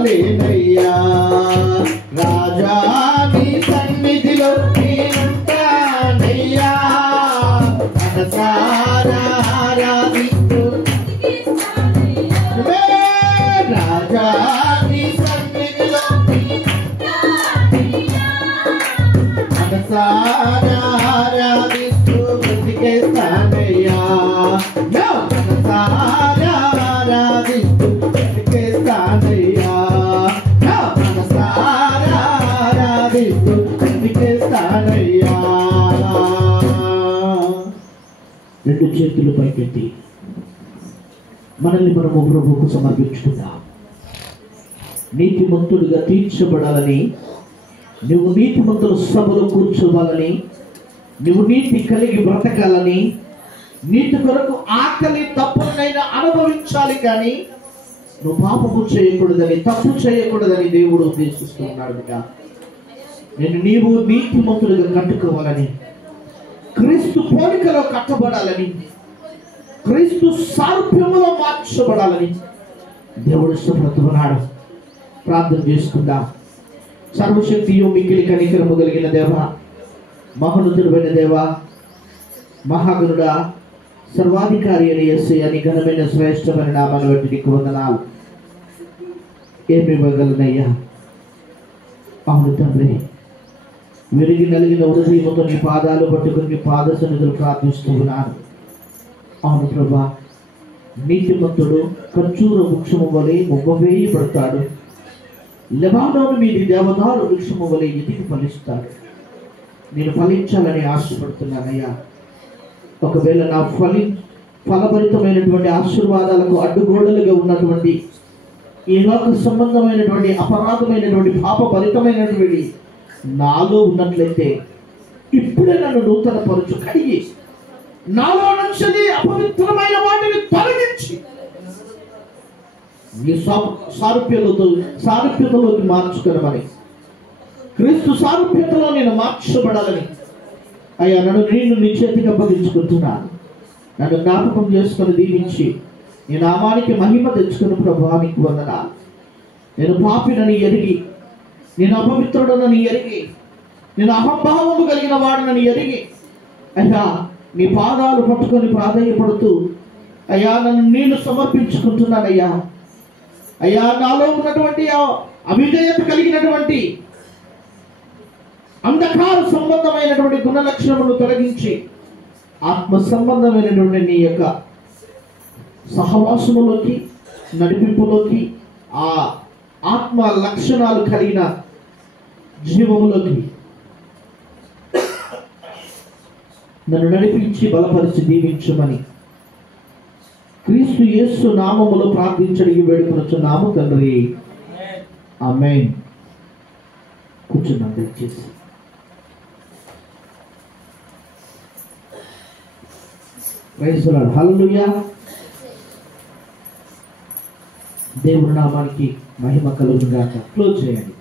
లేనయ్యా రాజా నీ సన్నిధిలో నేనుంటానయ్యా మనసారా ఆరాధిస్తూ రాజా నీ సన్నిధిలో మనసారా ఆరాధిస్తూ బ్రతికేస్తానయ్యా మనసారా ఆరాధిస్తూ బ్రతికేస్తానయ్యా మనసారా ఆరాధిస్తూ బ్రతికేస్తానయ్యా. రెండు చేతులు పైకెత్తి మనల్ని మనము ప్రభువుకు సమర్పించుకుందాం. నీతిమంతుడిగా తీర్చబడాలని, నువ్వు నీతిమంతుల సభలో కూర్చోవాలని, నువ్వు నీతి కలిగి బ్రతకాలని, నీతి కొరకు ఆకలి తప్పునైనా అనుభవించాలి, కానీ నువ్వు పాపము చేయకూడదని, తప్పు చేయకూడదని దేవుడు ఉద్దేశిస్తున్నాడు. నీవు నీతిమంతుడిగా కట్టుకోవాలని, క్రీస్తు పోలికలో కట్టబడాలని, క్రీస్తు సారూప్యములో మార్చబడాలని దేవుడు ఇష్టపడుతున్నాడు. ప్రార్థన చేసుకుందాం. సర్వశక్తియు మిక్కిలి కనికరము కలిగిన దేవ, మహోన్నతుడైన దేవ, మహాగణుడా, సర్వాధికారి అని యేసయ్య నీ ఘనమైన శ్రేష్టమైన నామాన్ని బట్టి నీకు వందనాలు. ఏమి ఇవ్వగలనయ్యా? అవును తండ్రి, విరిగి నలిగిన హృదయముతో నీ పాదాలు పట్టుకుని నీ పాద సన్నిధులు ప్రార్థిస్తూ ఉన్నాను. అవును ప్రభా, నీతిమంతుడు ఖర్జూర వృక్షము వలె మొగ్గవేయబడతాడు, లెబానోను మీది దేవదారు వృక్షము వలె ఎదిగి ఫలిస్తాడు. నేను ఫలించాలని ఆశపడుతున్నానయ్యా. ఒకవేళ నా ఫలభరితమైనటువంటి ఆశీర్వాదాలకు అడ్డుగోడలుగా ఉన్నటువంటి ఈ లోక సంబంధమైనటువంటి అపరాధమైనటువంటి పాపభరితమైనటువంటి నాలో ఉన్నట్లయితే ఇప్పుడే నన్ను నూతన పరుచు కడిగి నాలో నుంచి అపవిత్రమైన వాటిని తొలగించి నీ సారూప్యతలోకి మార్చుకోవమని, క్రీస్తు సారూప్యతలో నేను మార్చబడాలని అయ్యా నేను నీ చేతికి అప్పగించుకుంటున్నాను. నన్ను జ్ఞాపకం చేసుకుని దీవించి నీ నామానికి మహిమ తెచ్చుకుని ప్రభువానికి వందనాలు. నేను పాపినని ఎరిగి, నేను అపవిత్రుడనని ఎరిగి, నేను అహంభావము కలిగిన వాడినని ఎరిగి అయ్యా నీ పాదాలు పట్టుకొని ప్రాధేయపడుతూ అయ్యా నన్ను నేను సమర్పించుకుంటున్నానయ్యా. అయ్యా నాలో ఉన్నటువంటి అవిధేయత కలిగినటువంటి అంధకార సంబంధమైనటువంటి గుణలక్షణములు తొలగించి ఆత్మ సంబంధమైనటువంటి నీ యొక్క సహవాసములోకి, నడిపింపులోకి, ఆ ఆత్మ లక్షణాలు కలిగిన జీవములోకి నన్ను నడిపించి బలపరిచి దీవించమని క్రీస్తు యేసు నామములో ప్రార్థించడానికి వేడుకొనుచున్నాము తండ్రి. ఆమేన్. కూర్చున్నాం దయచేసి. Praise the lord. హల్లెలూయా. దేవుని నామానికి మహిమ కలుగును గాక. క్లోజ్ చేయండి.